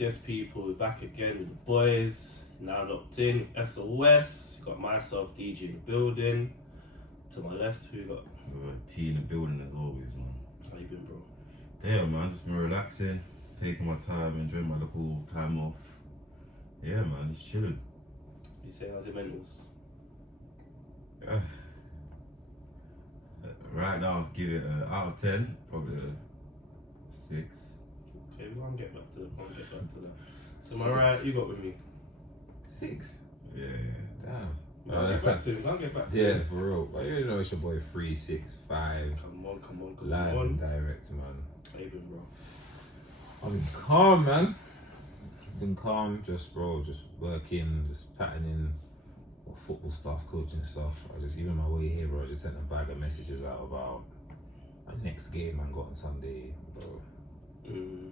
Yes people, we're back again with the boys. Now locked in with SOS. Got myself, DJ in the building. To my left, who got? T in the building as always, man. How you been, bro? Damn, man, just been relaxing, taking my time, enjoying my little time off. Yeah, man, just chilling. You say how's your mentals? Right now, I'll give it out of 10, probably a 6. Okay, we're gonna get back to that. So am I right? You got with me? 6. Yeah. Damn. I'll get back to him. Yeah, for real. But you know it's your boy 365. Come on. Live and direct, man. How you been, bro? I've been calm, man. Been calm, just working, just patterning football stuff, coaching stuff. Even my way here, bro, I just sent a bag of messages out about my next game I got on Sunday, bro.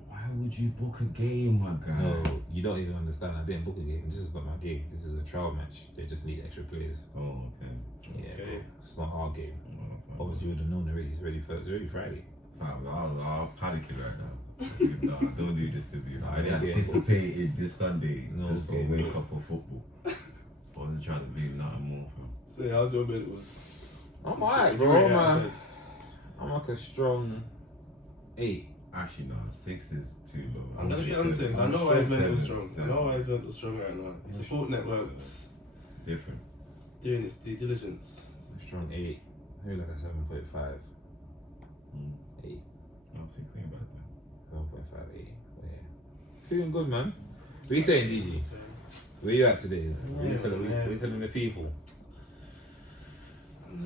Why would you book a game, my guy? No, you don't even understand. I didn't book a game. This is not my game. This is a trial match. They just need extra players. Oh, okay. Yeah, Okay. bro. It's not our game. Oh, Obviously, you would have known already. It's already Friday. fam, I'll panic it right now. No, don't do this to me. I Yeah, anticipated this Sunday No, just for okay. wake up for football. I wasn't trying to do nothing more, fam. So how's your mentals? I'm alright, bro. I'm like a strong 8. Actually, no, 6 is too low. I'm gonna get onto it. I know why his mental strong. I know why his mental strong right now. His support networks Different. doing its due diligence. Strong 8. Maybe like a 7.5. 8. No, 6 ain't bad then. 7.5, 8. But yeah. Feeling good, man. What are you saying, DG? Where you at today? What are you telling the people?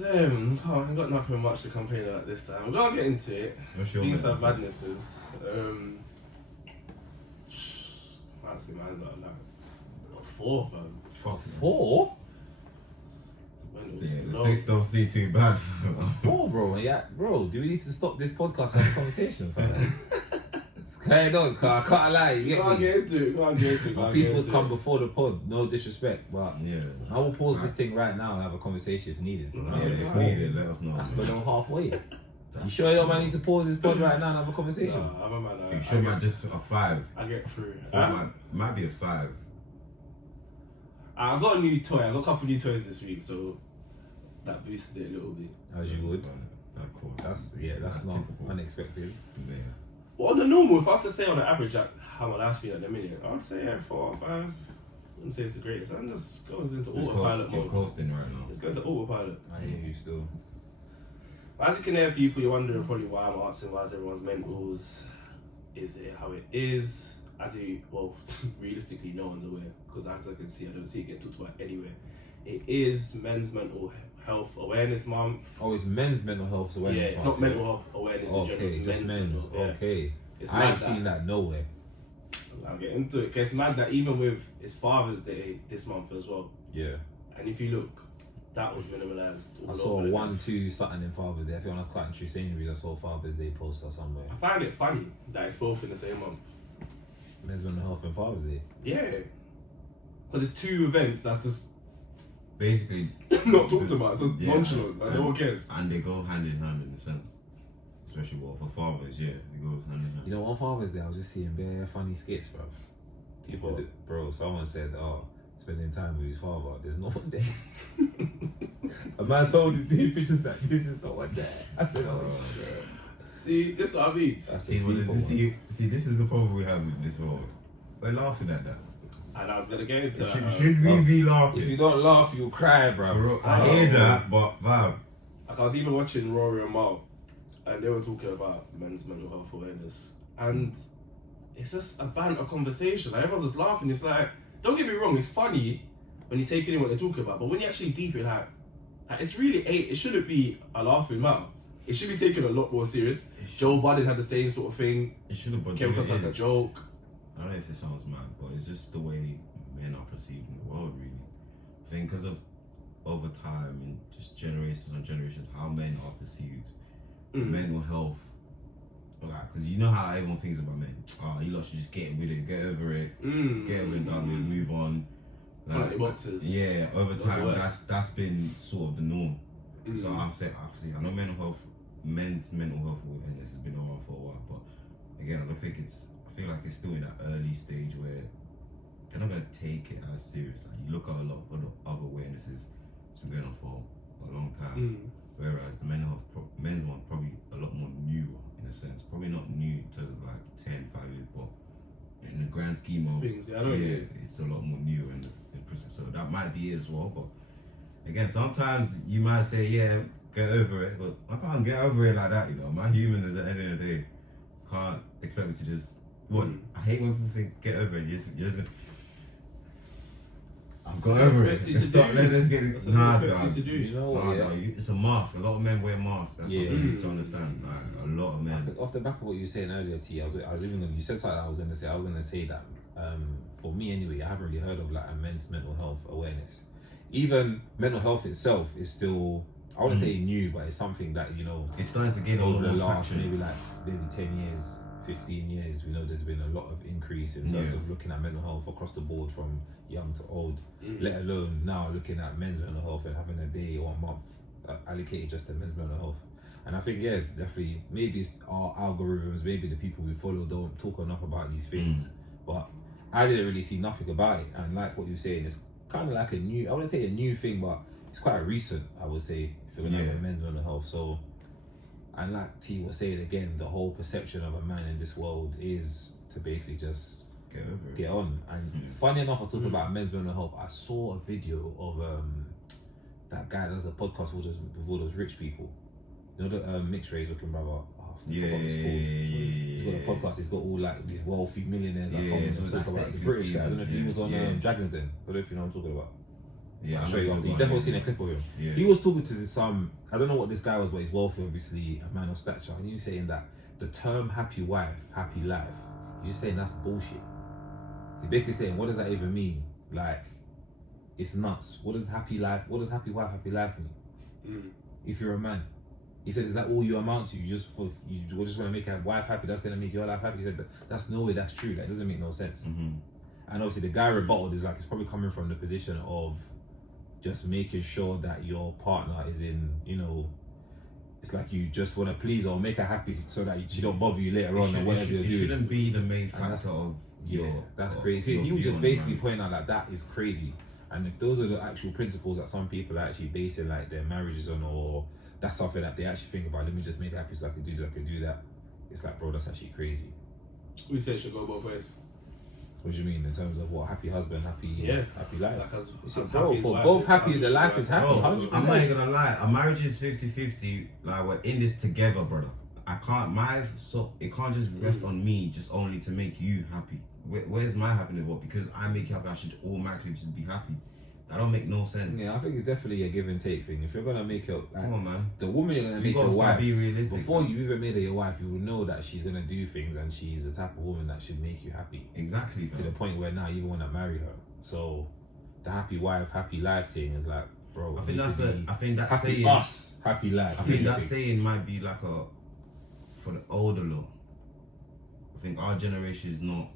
Damn, I ain't got nothing much to complain about this time. We're gonna get into it. What's your Been some mental? badnesses. Honestly, mine's like 4, fam. Fuck. 4? Yeah, the 6 don't seem too bad. 4, bro. Yeah, bro. Do we need to stop this podcast and have a conversation, fam? Hey, no, I can't lie. You Go get me? get into it. When people's come before the pod, no disrespect, but Yeah. I will pause this thing right now and have a conversation if needed. Bro. Yeah, if needed, let us know. That's below halfway. You sure your man need to pause this pod right now and have a conversation? Nah, I'm a man. You sure, man, just a 5. I get through. 4 might be a 5. I got a new toy. I got a couple new toys this week, so that boosted it a little bit. As you would. Of course. That's not typical. unexpected. Yeah. Well, on the normal, if I was to say on the average, like, how my life's been at the minute, I'd say 4 or 5. I wouldn't say it's the greatest. I'm just going into autopilot You're mode. coasting right now. It's going to autopilot. I hear you still. As you can hear, people, you're wondering probably why I'm asking why is everyone's mentals. Is it how it is? Realistically, no one's aware, because as I can see, I don't see it get talked about anywhere. It is Men's Mental Health Awareness Month. Oh, it's men's mental health awareness. Yeah, it's month, not mental health awareness in general. Okay, It's just men's. mental health, yeah. Okay. It's I mad ain't seen that nowhere. I'll get into it. 'Cause it's mad that even with it's Father's Day this month as well, Yeah. and if you look, that was minimalised. I saw 1-2 something in Father's Day. I think when I was quite into Sainsbury's, I saw Father's Day poster somewhere. I find it funny that it's both in the same month. Men's mental health and Father's Day. Yeah, because it's 2 events that's just Basically, not talked about. It's just yeah, nonchalant. Like, no one cares. and they go hand in hand in a sense. Especially for fathers, yeah, it goes hand in hand. You know, on Father's Day, I was just seeing bare funny skits, bro. People, bro, someone said, spending time with his father, there's no one there. A man's holding 2 pictures like this is no one there. I said, shit. See, this is what I mean. That's See, the people, man. see, this is the problem we have with this world. We're laughing at that. And I was gonna get into Should we be laughing? If you don't laugh, you'll cry, bro. I hear that, but vibe. Like I was even watching Rory and Mal, and they were talking about men's mental health awareness, and it's just a banter conversation. Like everyone's just laughing. It's like, don't get me wrong, it's funny when you take in what they're talking about, but when you actually deep it, like it's really it shouldn't be a laughing matter. It should be taken a lot more serious. Joe Budden had the same sort of thing. It should have been Came across like a joke. I don't know if it sounds mad, but it's just the way men are perceived in the world, really. I think because of over time and just generations and generations, how men are perceived, the mental health, like, because you know how everyone thinks about men. Oh, you lot should just get with it, get over it, get over it, done with, move on. Like boxes. Yeah, over time, that's been sort of the norm. So obviously, I know men's mental health awareness has been around for a while, but again, I don't think it's I feel like it's still in that early stage where they're not gonna take it as serious. Like you look at a lot of other awarenesses, it's been going on for a long time. Whereas the men's one probably a lot more new in a sense. Probably not new to like 10, 5 years, but in the grand scheme of things, yeah, it's a lot more new in the process. So that might be it as well. But again, sometimes you might say, yeah, get over it, but I can't get over it like that, you know. My human is at the end of the day. Can't expect me to just I hate when people think get over it. You're just gonna I've got over it. Let's get it. That's what I expect you to do. You know what? It's a mask. A lot of men wear masks. That's something you need to understand. Like, a lot of men. Off the back of what you were saying earlier, T, I was even gonna, you said something I was gonna say that for me anyway, I haven't really heard of like a men's mental health awareness. Even mental health itself is still, I wouldn't say new, but it's something that, you know, it's starting to gain over the more last traction. maybe 10 years, 15 years, we know there's been a lot of increase in terms of looking at mental health across the board from young to old, let alone now looking at men's mental health and having a day or a month allocated just to men's mental health. And I think, yes, definitely, maybe it's our algorithms, maybe the people we follow don't talk enough about these things, but I didn't really see nothing about it. And like what you're saying, it's kind of like a new, I wouldn't say a new thing, but it's quite recent, I would say, if you're going to have men's mental health. So, and like T was saying again, the whole perception of a man in this world is to basically just get over it. Get on. And funny enough, I talking about men's mental health. I saw a video of that guy that does a podcast with all those rich people. You know the mixed race looking brother. Oh, I forgot what it's called. He's got a podcast. He's got all like these wealthy millionaires that come and talk about the British guy. I don't know if he was on Dragons Den. I don't know if you know what I'm talking about. Yeah, I'll show you after. You've definitely seen a clip of him. Yeah. He was talking to this I don't know what this guy was, but he's wealthy, obviously, a man of stature, and he was saying that the term happy wife, happy life, he's just saying that's bullshit. He's basically saying, what does that even mean? Like, it's nuts. What does happy wife, happy life mean? If you're a man. He said, is that all you amount to? You just want to make a wife happy, that's going to make your life happy? He said, that's no way that's true. That doesn't make no sense. And obviously the guy rebutted is like, it's probably coming from the position of just making sure that your partner is in, you know, it's like you just want to please or make her happy so that she don't bother you later on or whatever you're doing. It shouldn't be the main factor of that's crazy. He was just basically pointing out like that is crazy. And if those are the actual principles that some people are actually basing like their marriages on, or that's something that they actually think about, let me just make her happy so I can do this, I can do that. It's like, bro, that's actually crazy. We say it should go both ways. What do you mean in terms of what happy husband, happy life? Like it's bro, for both happy, the life is happy. 100%. I'm not even gonna lie. A marriage is 50-50. Like we're in this together, brother. I can't. It can't just rest on me, just only to make you happy. Where's my happiness? What? Because I make you happy, I should automatically just be happy. That don't make no sense. Yeah, I think it's definitely a give and take thing. If you're gonna make your come on, man, the woman you're gonna make your wife, be realistic, before man. you even made her your wife, you will know that she's gonna do things and she's the type of woman that should make you happy. Exactly, to the point where now you even want to marry her. So the happy wife, happy life thing is like, bro. I think that's happy saying us, happy life. I think that saying might be like for the older lot. I think our generation is not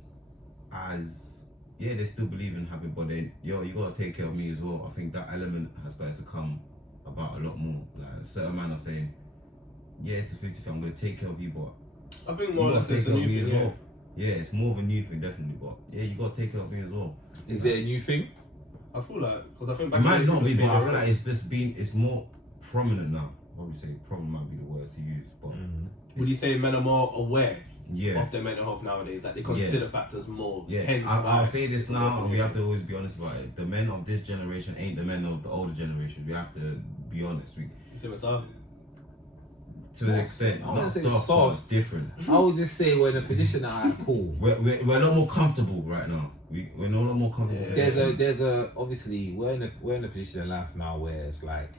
as. Yeah, they still believe in happy, but then, you gotta take care of me as well. I think that element has started to come about a lot more. Like, a certain man are saying, yeah, it's a 50-50, I'm gonna take care of you, but I think more or less it's a new thing, well. Yeah, it's more of a new thing, definitely, but yeah, you gotta take care of me as well. Is it a new thing? I feel like, because I think it might not be, but I feel like it's more prominent now. I would say prominent might be the word to use, but would you say men are more aware? Yeah. Of their mental health nowadays, like they consider factors more. Yeah, hence I'll say this now, and we have to always be honest about it. The men of this generation ain't the men of the older generation. We have to be honest. To an extent, not soft, different. I would just say we're in a position that I'm cool. We're a lot more comfortable right now. We're no lot more comfortable. Yeah. There's a obviously we're in a position in life now where it's like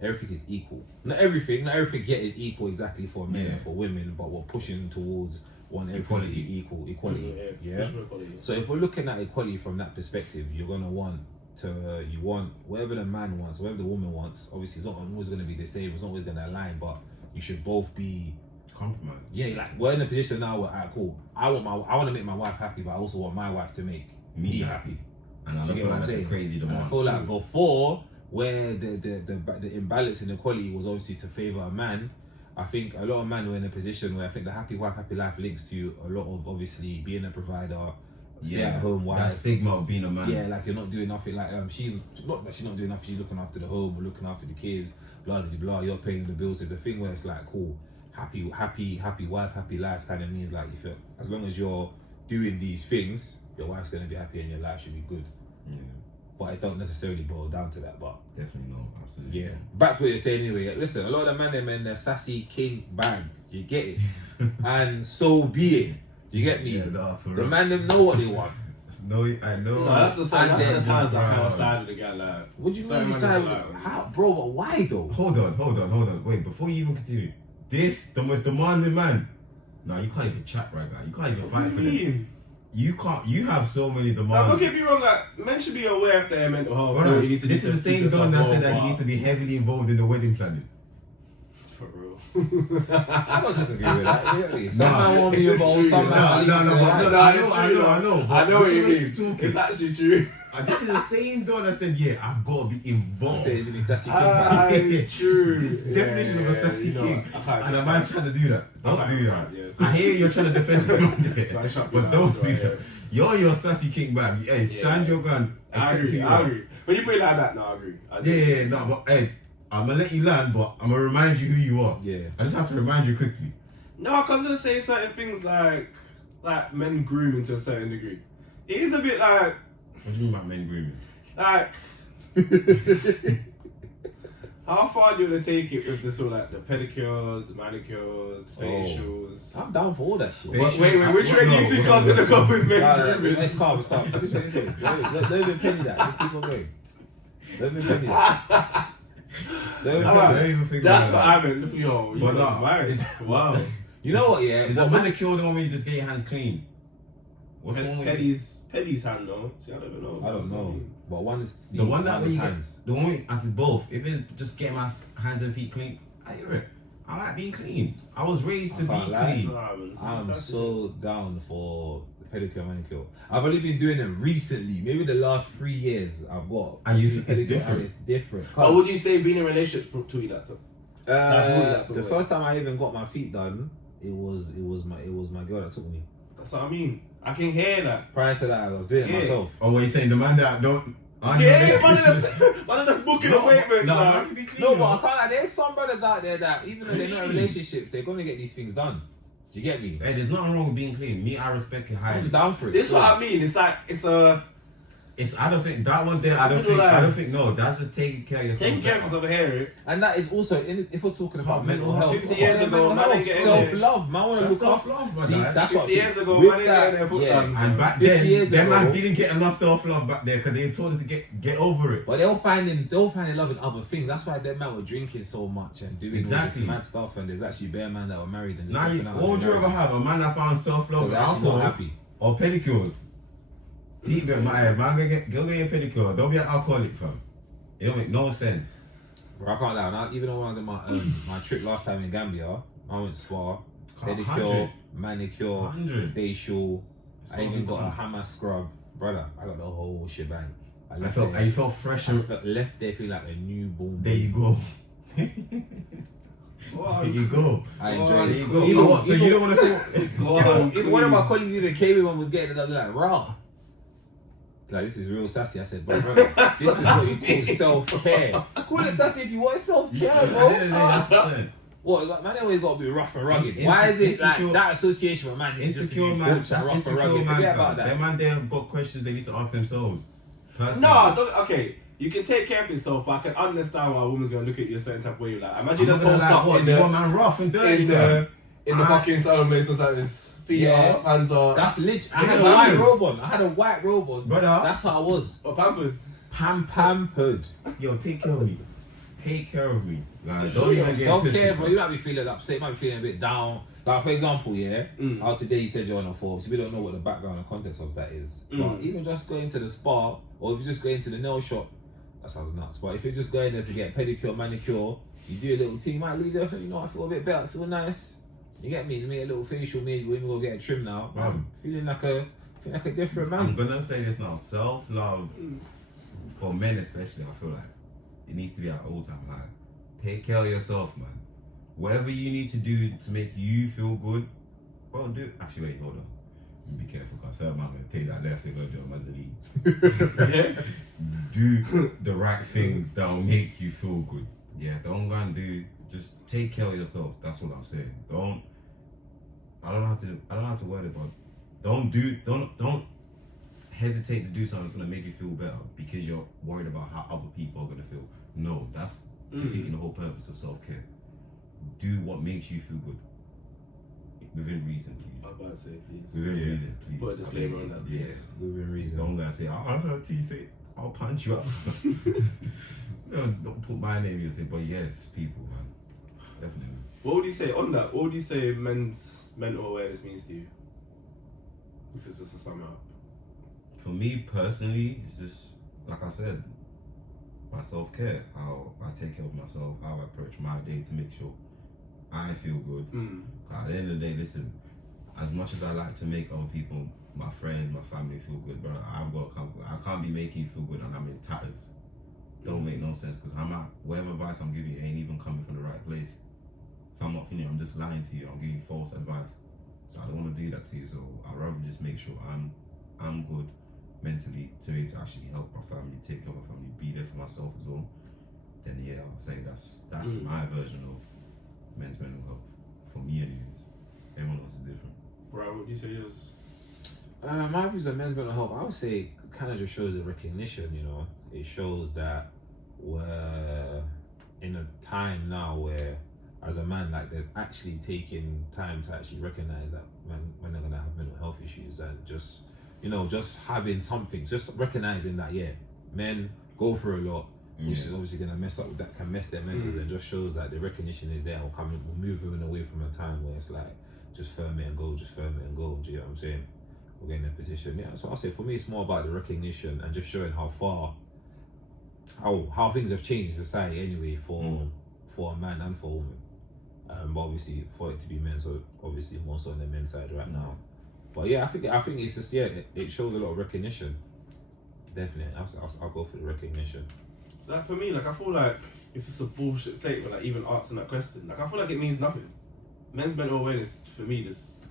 everything is equal. Not everything yet is equal exactly for men and for women, but we're pushing towards everything to be equal. Equality. Yeah. So if we're looking at equality from that perspective, you're gonna want whatever the man wants, whatever the woman wants. Obviously, it's not always gonna be the same. It's not always gonna align, but you should both be compromised. Yeah, like we're in a position now where cool. I want to make my wife happy, but I also want my wife to make me happy. And I feel like that's a crazy demand. I feel like before, where the imbalance in equality was obviously to favour a man, I think a lot of men were in a position where I think the happy wife, happy life links to a lot of obviously being a provider, stay at home wife. That stigma of being a man. Yeah, like you're not doing nothing. Like she's not that she's not doing nothing. She's looking after the home or looking after the kids. Blah blah blah. You're paying the bills. There's a thing where it's like cool, happy wife, happy life kind of means like you feel as long as you're doing these things, your wife's gonna be happy and your life should be good. Yeah. But it don't necessarily boil down to that. But Definitely no, absolutely. yeah, back to what you're saying anyway. Listen, a lot of the men, they're sassy king bang. You get it, and so be it. You get me? Yeah, nah, for the real. man them know what they want. No, I know. No, that's the same. And That's then the times I kind bro. of sided the guy like. What do you certain mean you man side is with like, how, bro? But why though? Hold on. Wait, before you even continue, the most demanding man. Nah, you can't even chat right now. You can't even What fight do for you them. mean? You can't. You have so many Now, demands. don't get me wrong. Like, men should be aware of their mental health. Brother, You need to this is the same Don that said that he needs to be heavily involved in the wedding planning. For real. I don't disagree with that. Really. Some Nah, man want me it's involved, true. some man Nah, leave nah, it nah, to but the no, right. It's I true, know. though. But I know look what you at the way mean. he's talking. It's actually true. This is the same Don that said, yeah, I've got to be I'm involved. saying it's sassy king bang. True. This definition of a sexy king. And a man trying to do that. Don't do that. Yes. I hear you're trying to defend him there, Right, shut but your don't mouth, do right, that. You're your sassy king man. Hey, stand your ground. I Accept who agree. you I are. agree. When you put it like that, no, I agree. I do. Yeah, no, but hey, I'm gonna let you land, but I'm gonna remind you who you are. Yeah. I just have to remind you quickly. No, because I was gonna say certain things like men grooming to a certain degree. It is a bit like What do you mean by men grooming? how far do you want to take it with the sort of like the pedicures, the manicures, the facials? I'm down for all that shit. Facial- Wait, which way do you think I was gonna go with men grooming? Let's calm. Finish what you're saying. Don't even penny that. Just keep on going. Don't even penny that. Don't even Alright. penny that. Don't even think That's about what that. I meant. Yo, you But was nah, wise. Wow. You know what, yeah? Is a manicure the one where you just get your hands clean? What's the one with Petty's hand though. See, I don't even know. I don't know. But one's the one that one's we get, hands. the one with, I can both. If it's just get my hands and feet clean, I hear it. I like being clean. I was raised to I be can't lie. clean. I'm so down for the pedicure manicure. I've only been doing it recently. Maybe the last 3 years I've got. And you a think it's pedicure different? and it's different. But would you say being in a relationship taught you that though? that's the The way. first time I even got my feet done, it was my girl that took me. That's what I mean. I can hear that. Prior to that, I was doing it Yeah. myself. Oh, what you saying? The man that don't. Yeah, one of the booking appointments. No, like- man can be clean. No, you but know. I can't. There's some brothers out there that even though they're not in Clean. relationships, they're gonna get these things done. Do you get me? Hey, there's nothing wrong with being clean. Me, I respect it highly. I'm down for it. This is so. what I mean. It's like it's a I don't think that one there. I don't think. No, that's just taking care of yourself. taking care of yourself here. And that is also, if we're talking about Oh, mental mental health, 50 years ago, man ain't getting there. self-love, man, want to That's look after. self-love, man. See, that's 50 what. years ago, with man ain't that, getting their foot yeah. done. And back 50 then, years them ago- man didn't get enough self-love back there because they told us to get over it. But they'll find love in other things. That's why them man were drinking so much and doing all Exactly. this mad stuff. And there's actually bare man that were married and just Now, stepping out. what would you rather have? A man that found self-love They're with actually not alcohol happy. or pedicures? Deep man, go get your pedicure. Don't be an alcoholic, fam. It don't make no sense. Bro, I can't lie. Now, even when I was on my trip last time in Gambia, I went spa, pedicure, 100. manicure, 100. facial. I even got a 100. hammer scrub, brother. I got the whole shebang. I felt fresh. Left there feeling like a newborn. There you go. Go There you go. I Oh, enjoyed There it. you go. Even- What? So you don't want to feel. Go on, Even one of my please. colleagues even came in and was getting it. I was like, raw. Like, this is real sassy. I said, but brother, this is what you call self-care. Call it sassy if you want self-care, At the end bro. of the day, that's what I'm saying. What, like, man, always got to be rough and rugged. Why is it like Insecure- that association with man is just to Insecure be man, butch that's and rough and insecure rugged? man. Forget fam. about that. Them man, they have got questions they need to ask themselves. Personally. No, okay. You can take care of yourself, but I can understand why a woman's gonna look at you a certain type of way. Like, imagine I'm the not gonna post lie, up what, in you the want man rough and dirty, in fam. the fucking salon basis like this. Feet Yeah. up, hands up. That's legit. I You had a know white you. robe on. I had a white robe on. Brother. That's how I was. or pampered. Pampered. Yo, take care of me. Take care of me. Like, don't even get Self-care, twisted, bro. fam. You might be feeling upset. You might be feeling a bit down. Like, for example, yeah, how today you said you're on a 4, so we don't know what the background and context of that is. But even just going to the spa, or if you just going to the nail shop, that sounds nuts. But if you're just going there to get pedicure, manicure, you do a little thing, you might leave there, you know, I feel a bit better, I feel nice. You get me? Make a little facial, maybe when we go get a trim now. I'm feeling like a different man. I'm gonna say this now. Self-love, for men especially, I feel like it needs to be at all time high. Take care of yourself, man. whatever you need to do to make you feel good, well, do it. Actually, wait, hold on. Be careful, because certain man going to take that left and go do a Mazzolini. Yeah. Do the right things that will make you feel good. Yeah, don't go and just take care of yourself. That's what I'm saying. I don't have to worry about. Don't hesitate to do something that's gonna make you feel better because you're worried about how other people are gonna feel. No, that's defeating the whole purpose of self-care. Do what makes you feel good. Within reason, please. I was about to say, please. Within reason, please. Put a disclaimer on that, please. Yes. Within reason. Don't go and say, I heard T say, I'll punch you up. No, don't put my name in your thing, but yes, people, man. Definitely. What would you say on that? What would you say men's mental awareness means to you? If it's just to sum it up. For me personally, it's just, like I said, my self-care, how I take care of myself, how I approach my day to make sure I feel good. At the end of the day, listen, as much as I like to make other people, my friends, my family feel good, but I can't be making you feel good and I'm in tatters. Don't make no sense, because whatever advice I'm giving you ain't even coming from the right place. If I'm not feeling it, I'm just lying to you. I'm giving you false advice. So I don't want to do that to you. So I'd rather just make sure I'm good mentally to be able to actually help my family, take care of my family, be there for myself as well. Then yeah, I would say that's my version of men's mental health. For me anyways. Everyone else is different. Right, what would you say yours? My views on men's mental health, I would say, kind of just shows a recognition, you know. It shows that we're in a time now where, as a man, like, they're actually taking time to actually recognize that when they're gonna have mental health issues, and just, you know, just having something, just recognizing that, yeah, men go through a lot, which is obviously gonna mess their mentals, and just shows that the recognition is there. We're moving away from a time where it's like, just firm it and go, just firm it and go. Do you know what I'm saying? We're getting in a position. Yeah, so I'll say for me, it's more about the recognition and just showing how far, how things have changed in society anyway for a man and for a woman. But obviously for it to be men, so obviously more so on the men's side right now. But yeah, I think it's just, yeah, it shows a lot of recognition. Definitely, I'll go for the recognition. So like, for me, like, I feel like it's just a bullshit statement, like, even answering that question. Like, I feel like it means nothing. Men's mental awareness, for me, it's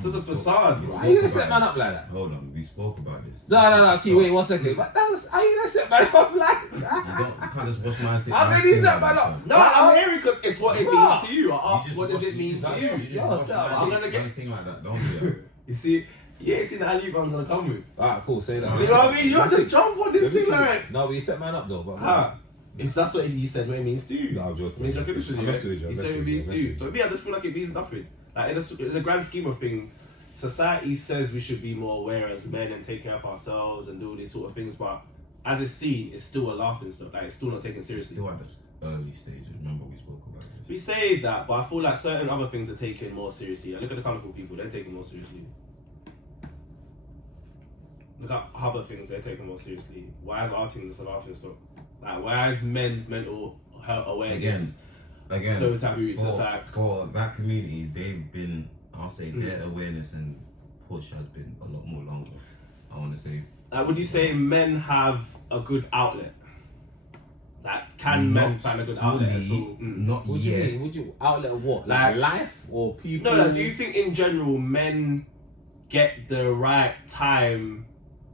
just a facade. Why are you gonna set man up like that? Hold on, we spoke about this. No, T, wait 1 second. But how you gonna set man up like that? You can't just watch my thing. How can you set man up? No, I'm hearing because it's what it means to you. I asked, what does it mean to you? I'm gonna get anything like that. Don't do that. You see, you ain't seen the alley ones gonna come with. Alright, cool, say that. Do you know what I mean? You're just jump on this thing like. No, but you set man up though. But because that's what you said what it means to you. No, I'm joking. It means recognition. I'm messing with you. You said it means to you. For me, I just feel like it means nothing. Like, in the grand scheme of things, society says we should be more aware as men and take care of ourselves and do all these sort of things, but as it's seen, it's still a laughing stock. Like, it's still not taken seriously. Still at the early stages. Remember we spoke about this. We say that, but I feel like certain other things are taken more seriously. Like, look at the colourful people; they're taken more seriously. Look at other things; they're taken more seriously. Why is our thing just a laughing stock? Like, why is men's mental health awareness again so taboo? It's just like, for that community, they've been, I'll say, their awareness and push has been a lot more longer. I want to say. Would you say men have a good outlet? Like, can men find a good outlet at all? Not What do yet. you mean? Would you outlet of what? Like life or people? No. Do you think in general men get the right time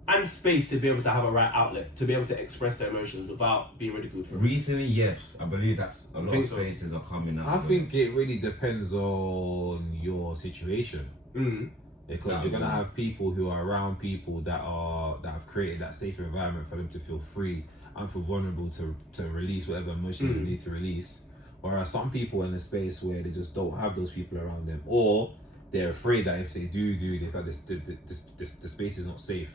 and space to be able to have a right outlet, to be able to express their emotions without being ridiculed for it? Recently, yes. I believe that's a lot of so. spaces are coming out. I think it really depends on your situation. Because you're gonna have people who are around people that have created that safe environment for them to feel free and feel vulnerable to release whatever emotions they need to release. Whereas some people in a space where they just don't have those people around them, or they're afraid that if they do this, like the space is not safe.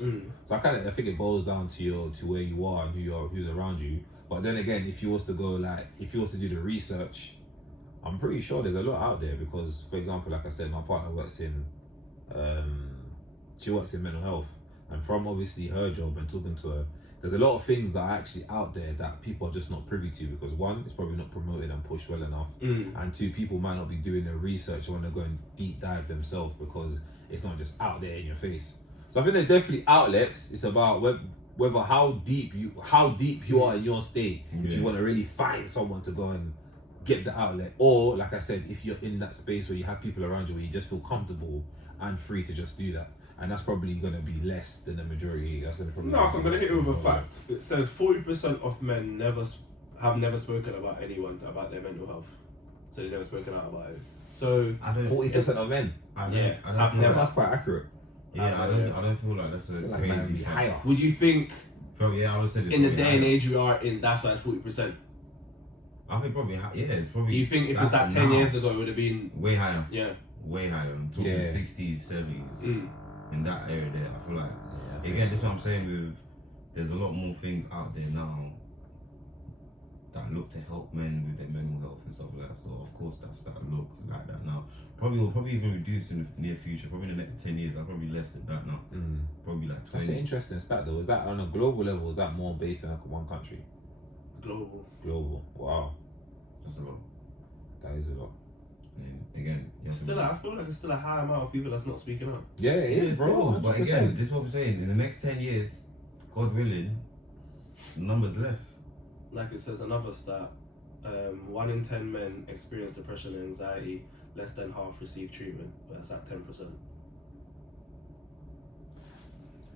So I think it boils down to where you are and who's around you. But then again, if you was to do the research, I'm pretty sure there's a lot out there, because, for example, like I said, my partner works in mental health, and from obviously her job and talking to her, there's a lot of things that are actually out there that people are just not privy to, because one, it's probably not promoted and pushed well enough, and two, people might not be doing their research or want to go and deep dive themselves because it's not just out there in your face. So I think there's definitely outlets. It's about whether how deep you are in your state, if you want to really find someone to go and get the outlet, or like I said, if you're in that space where you have people around you where you just feel comfortable and free to just do that, and that's probably gonna be less than the majority. That's gonna probably. No, I'm gonna hit it with a fact. It says 40% of men have never spoken about anyone about their mental health, so they've never spoken out about it. So 40% of men. I don't Yeah, feel Yeah, like, that's quite accurate. yeah, I don't feel like that's a I feel like crazy might be fact. higher. would you think Bro, yeah, I would say in the day and age we are in, that's why it's 40%? I think probably, yeah, it's probably. Do you think if it's that's like 10 now. years ago, it would have been, Way higher. yeah? Way higher. I'm talking Yeah. 60s, 70s. Mm. In that area there, I feel like. Yeah, I think Again, so. this is what I'm saying with. There's a lot more things out there now that look to help men with their mental health and stuff like that. So, of course, that's that look like that now. Will probably even reduce in the near future. Probably in the next 10 years, I'll probably less than that now. Probably like 20. That's an interesting stat though. Is that on a global level? Is that more based in like one country? Global. Global. Wow, That's a lot. that is a lot. And again, you have to Still, be- I feel like it's still a high amount of people that's not speaking up. Yeah, it Yeah, is, bro. still, but 100%. again, this is what I'm saying. In the next 10 years, God willing, the number's less. Like it says another stat, 1 in 10 men experience depression and anxiety, less than half receive treatment, but it's at 10%.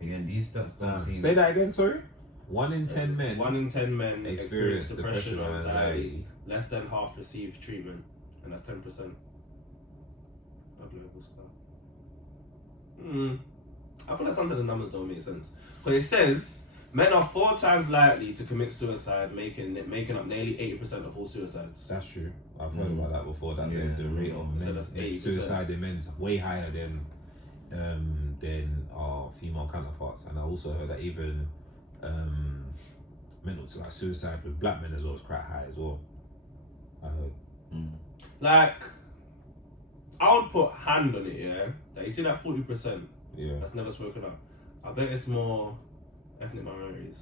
Again, these stats don't seem. Say that again. Sorry. 1 in 10 men 1 in 10 men experience depression or or anxiety, less than half receive treatment, and that's 10%. A global stat. I feel like sometimes the numbers don't make sense. But it says men are 4 times likely to commit suicide, making up nearly 80% of all suicides. That's true. I've heard about that before. That Yeah. the rate of So men, that's 80%. suicide in men is way higher than our female counterparts, and I also heard that even mental like suicide with black men as well is quite high as well. I heard. Like, I would put hand on it, yeah. Like, you see that 40% Yeah. that's never spoken up. I bet it's more ethnic minorities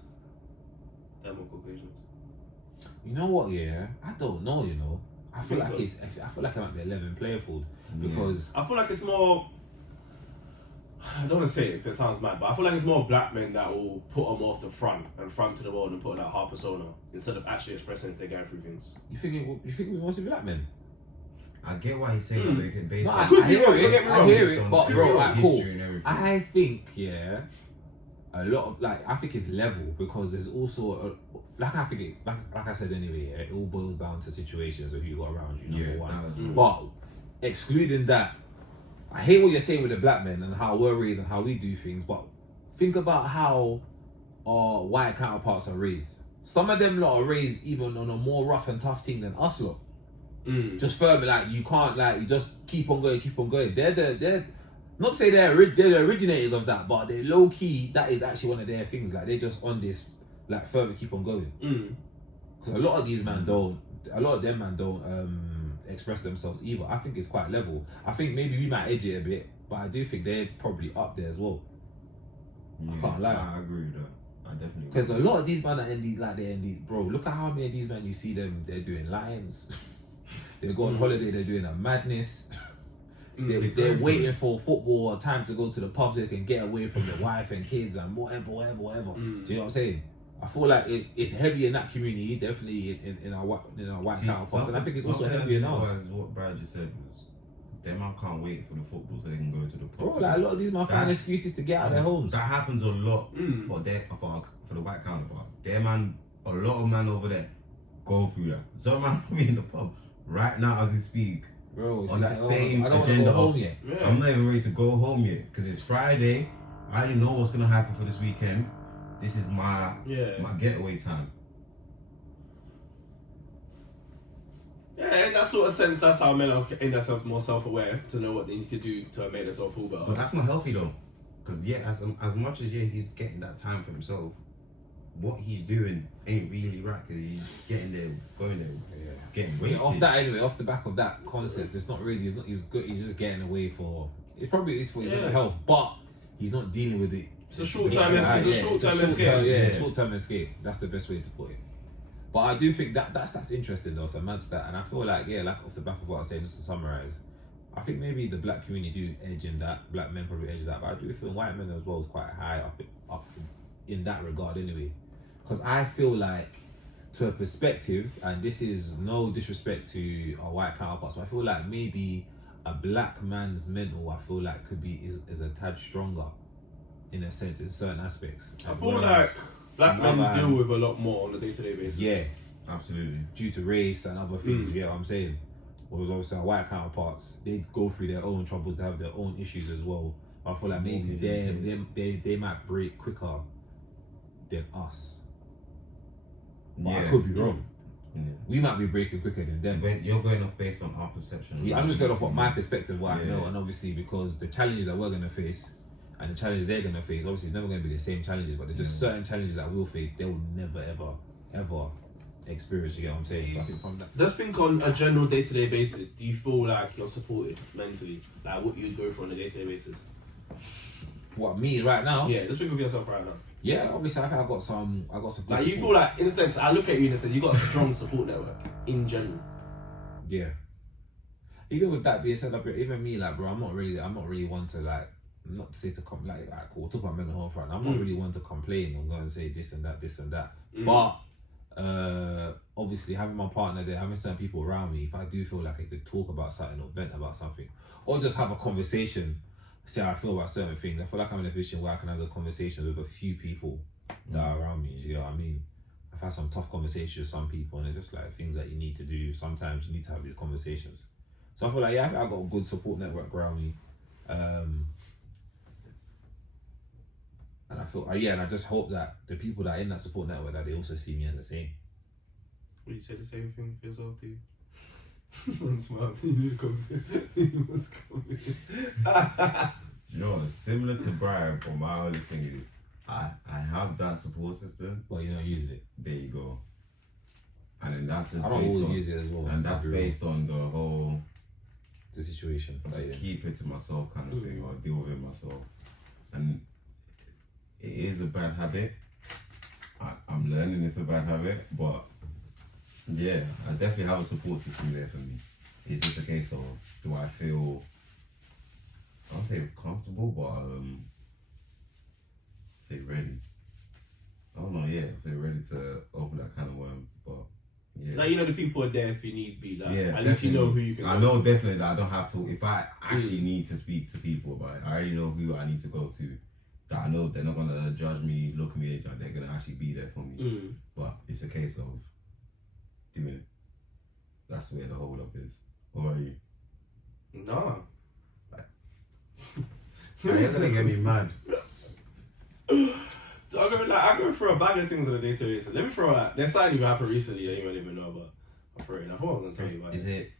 than more Caucasians. You know what? Yeah, I don't know. You know, I feel Think like so? I feel like it might be 11 player field because I feel like it's more. I don't want to say it because it sounds mad, but I feel like it's more black men that will put them off the front and front to the world and put that hard persona instead of actually expressing if they're going through things. you think we mostly black men. I get why he's saying that, but it can based No, on. I Could be hear wrong, don't it. get me I wrong. hear based it, on but bro, history like, cool. and everything. I think a lot of I think it's level because there's also like I said anyway. Yeah, it all boils down to situations of who you got around you. Number one, but excluding that, I hear what you're saying with the black men and how we're raised and how we do things. But think about how our white counterparts are raised. Some of them lot are raised even on a more rough and tough thing than us lot. Just firmly like you can't you just keep on going. They're not to say they're the originators of that, but they're low key. That is actually one of their things. Like they're just on this further keep on going. Because a lot of these man don't. A lot of them man don't express themselves either. I think it's quite level. I think maybe we might edge it a bit, but I do think they're probably up there as well. Yeah, I can't lie. I agree with that. I definitely. Because a lot of these men are in these they're in these bro. Look at how many of these men you see them. They're doing lines. They go on holiday. They're doing a madness. They're waiting for football or time to go to the pub so they can get away from their wife and kids and whatever. Do you know what I'm saying? I feel like it's heavy in that community, definitely in our white counterparts, and I think it's also heavy in ours. What Brad just said was, them man can't wait for the football so they can go to the pub. Bro, like a lot of these man find excuses to get out of their homes. That happens a lot for the white counterpart. Their man, a lot of man over there go through that. Some man will be in the pub right now as we speak. Bro, On that same I don't agenda wanna go of, home yet. Yeah. I'm not even ready to go home yet because it's Friday. I already know what's gonna happen for this weekend. This is my getaway time. Yeah, in that sort of sense, that's how men are in themselves more self-aware to know what they need to do to make themselves feel better. But that's not healthy though, because as much as he's getting that time for himself, what he's doing ain't really right because he's getting there, going there, getting wasted. Off that anyway, off the back of that concept, it's not really. It's not. He's good. He's just getting away for. It probably is for his mental health, but he's not dealing with it. It's a short-term escape. Yeah, short-term escape. That's the best way to put it. But I do think that's interesting though. It's a mad stat, and I feel like off the back of what I was saying, just to summarize, I think maybe the black community do edge in that. Black men probably edge that, but I do feel white men as well is quite high up in that regard anyway. Because I feel like to a perspective, and this is no disrespect to our white counterparts, but I feel like maybe a black man's mental, I feel like is a tad stronger in a sense in certain aspects. I feel like black men deal with a lot more on a day-to-day basis. Yeah, absolutely. Due to race and other things, you know what I'm saying? Whereas obviously our white counterparts, they go through their own troubles, they have their own issues as well. I feel like maybe they might break quicker than us. But I could be wrong. Yeah. We might be breaking quicker than them. But you're going off based on our perception. Yeah, I'm just going off what my perspective, what I know, and obviously because the challenges that we're gonna face and the challenges they're gonna face, obviously it's never gonna be the same challenges, but there's just certain challenges that we'll face they will never ever experience. You get what I'm saying? So I think from that. Let's think on a general day-to-day basis. Do you feel like you're supported mentally? Like what you'd go through on a day-to-day basis? What, me right now? Yeah, let's think of yourself right now. Yeah, obviously I think I got some good like you support. feel like, in a sense, I look at you and I say you got a strong support network in general. Yeah. Even with that being said, like, even me, like, bro, I'm not really one to like, not to say to come like cool, we'll talk about mental health right now. I'm not really one to complain and go and say this and that. But obviously having my partner there, having certain people around me, if I do feel like I could talk about something or vent about something, or just have a conversation, say how I feel about certain things, I feel like I'm in a position where I can have those conversations with a few people that are around me. You know what I mean? I've had some tough conversations with some people, and it's just like things that you need to do. Sometimes you need to have these conversations. So I feel like I've got a good support network around me. And I feel, and I just hope that the people that are in that support network, that they also see me as the same. Would you say the same thing for yourself, do you? I'm smart. You knew the conversation was coming. You know, similar to Brian, but my only thing is, I have that support system. But you're not using it. There you go. And then that's just I don't always use it as well. And that's based on the whole... the situation. Just keep it to myself kind of thing, or deal with it myself. And it is a bad habit. I'm learning it's a bad habit, but yeah, I definitely have a support system there for me. It's just a case of, do I feel, I don't say comfortable, but say ready. I don't know, say ready to open that kind of worms, but yeah. Like, you know, the people are there if you need be. Like, yeah, at least you know who you can I go know to. definitely that I don't have to, if I actually need to speak to people about it, I already know who I need to go to. That I know they're not going to judge me, look at me, and they're going to actually be there for me. But it's a case of doing it. That's where the hold up is. What about you? Nah. You're going to get me mad. So I go through a bag of things on a day-to-day basis. Let me throw out. There's something that happened recently that you might even know about. I'll throw it in. I thought I was going to tell you about Is it. it...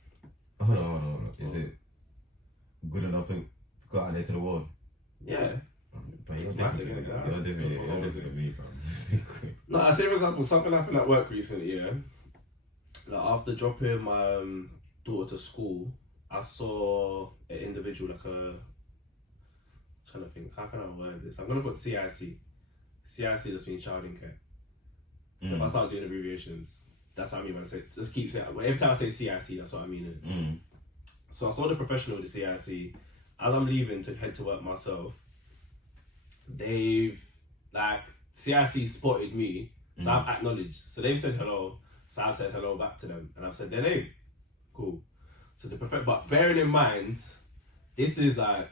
Hold on. Is it good enough to go out there to the world? Yeah. But you're Dramatic, different. innit? You're That's different. so You're different than me, fam. No, I say for example, something happened at work recently, yeah. Like after dropping my daughter to school, I saw an individual, like I'm trying to think, how can I word this? I'm going to put CIC. CIC just means child in care. So if I start doing abbreviations, that's what I mean when I say, just keep saying, every time I say CIC, that's what I mean. So I saw the professional with the CIC. As I'm leaving to head to work myself, they've, like, CIC spotted me, so I've acknowledged. So they've said hello, so I've said hello back to them, and I've said their name. Cool. So the but bearing in mind, this is like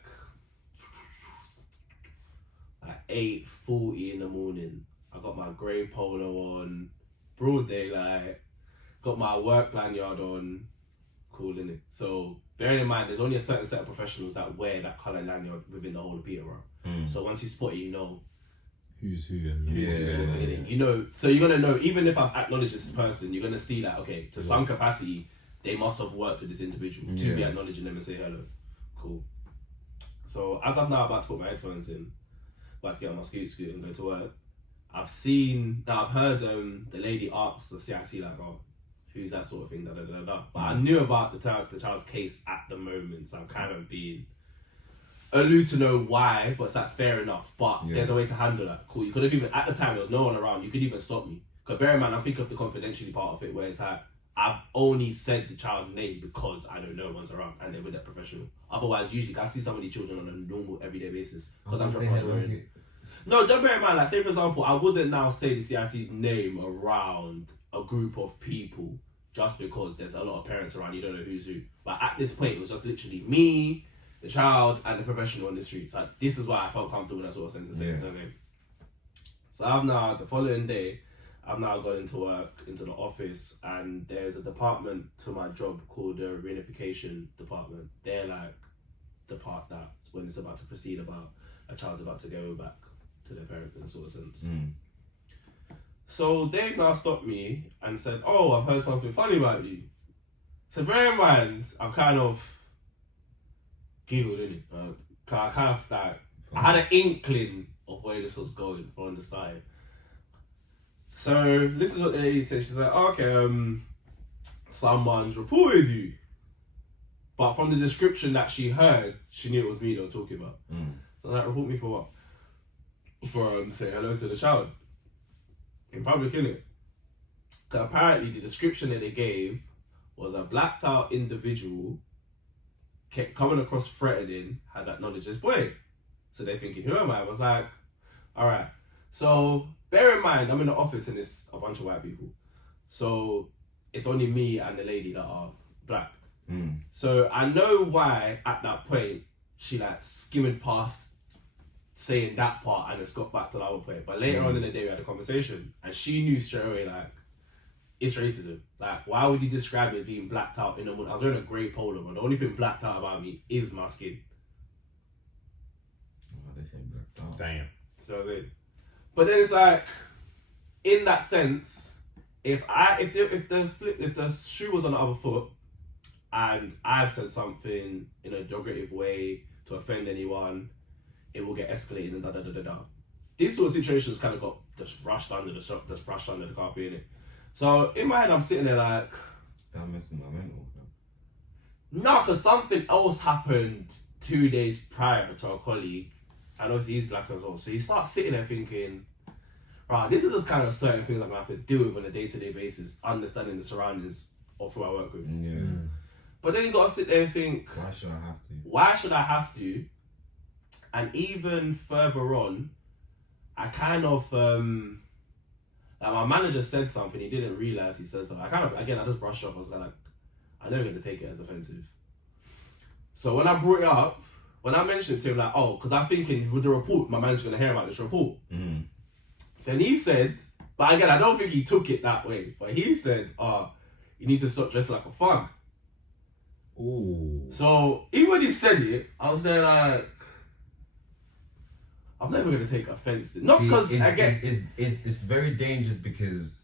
8:40 in the morning. I got my grey polo on, broad daylight, got my work lanyard on, cool, innit? So bearing in mind, there's only a certain set of professionals that wear that colour lanyard within the whole of Peterborough. So once you spot it, you know who's who and who's innit? You know, so you're gonna know, even if I've acknowledged this person, you're gonna see that, okay, to some capacity, they must have worked with this individual to be acknowledging them and say hello. Cool. So as I'm now about to put my headphones in, about to get on my scoot and go to work, I've heard the lady ask the CIC like, oh, who's that sort of thing, But I knew about the child's case at the moment, so I'm kind of being allude to know why, but it's like fair enough. But there's a way to handle that. Cool. You could have even, at the time there was no one around, you could even stop me. Because bear in mind, I'm thinking of the confidentiality part of it, where it's like, I've only said the child's name because I don't know one's around and they're with that professional. Otherwise, usually I see some of these children on a normal everyday basis. Because I'm No, don't bear in mind, like, say for example, I wouldn't now say the CIC's name around a group of people just because there's a lot of parents around, you don't know who's who. But at this point, it was just literally me, the child, and the professional on the streets. Like, this is why I felt comfortable in that sort of sense of saying something. So I've now, the following day, I've now gone into work, into the office, and there's a department to my job called the reunification department. They're like the part that when it's about to proceed about a child's about to go back to their parents in a sort of sense. So they've now stopped me and said, oh, I've heard something funny about you. So bear in mind, I've kind of giggled, innit? I kind of like, I had an inkling of where this was going from the start. So this is what the lady said. She's like, oh, okay, someone's reported you. But from the description that she heard, she knew it was me they were talking about. So like, report me for what? For saying hello to the child. In public, innit? Because apparently the description that they gave was a blacked out individual kept coming across threatening, has acknowledged this boy. So they're thinking, who am I? I was like, alright. So bear in mind, I'm in the office and it's a bunch of white people. So it's only me and the lady that are black. So I know why at that point she like skimmed past saying that part and it's got back to the other point. But later on in the day we had a conversation and she knew straight away like it's racism. Like, why would you describe me as being blacked out in a mood? I was wearing a grey polo, but the only thing blacked out about me is my skin. Oh, they say blacked out. Damn. So but then it's like, in that sense, if the shoe was on the other foot and I've said something in a derogative way to offend anyone, it will get escalated and da da da da da. These sort of situations kind of got just brushed under the carpet, innit? So in my head, I'm sitting there like, That messed with my mental. no, because something else happened 2 days prior to our colleague, and obviously he's black as well. So you start sitting there thinking, right, this is just kind of certain things I'm gonna have to deal with on a day-to-day basis, understanding the surroundings of who I work with. But then you gotta sit there and think, Why should I have to? why should I have to? And even further on, I kind of like my manager said something, he didn't realise he said something. I just brushed off. I was like, I know you're gonna take it as offensive. So when I brought it up, when I mentioned it to him, like, oh, because I'm thinking with the report, my manager's gonna hear about this report. Then he said, but again, I don't think he took it that way. But he said, you need to stop dressing like a thug. Ooh. So even when he said it, I was there like, I'm never gonna take offense to it. Not because it's very dangerous because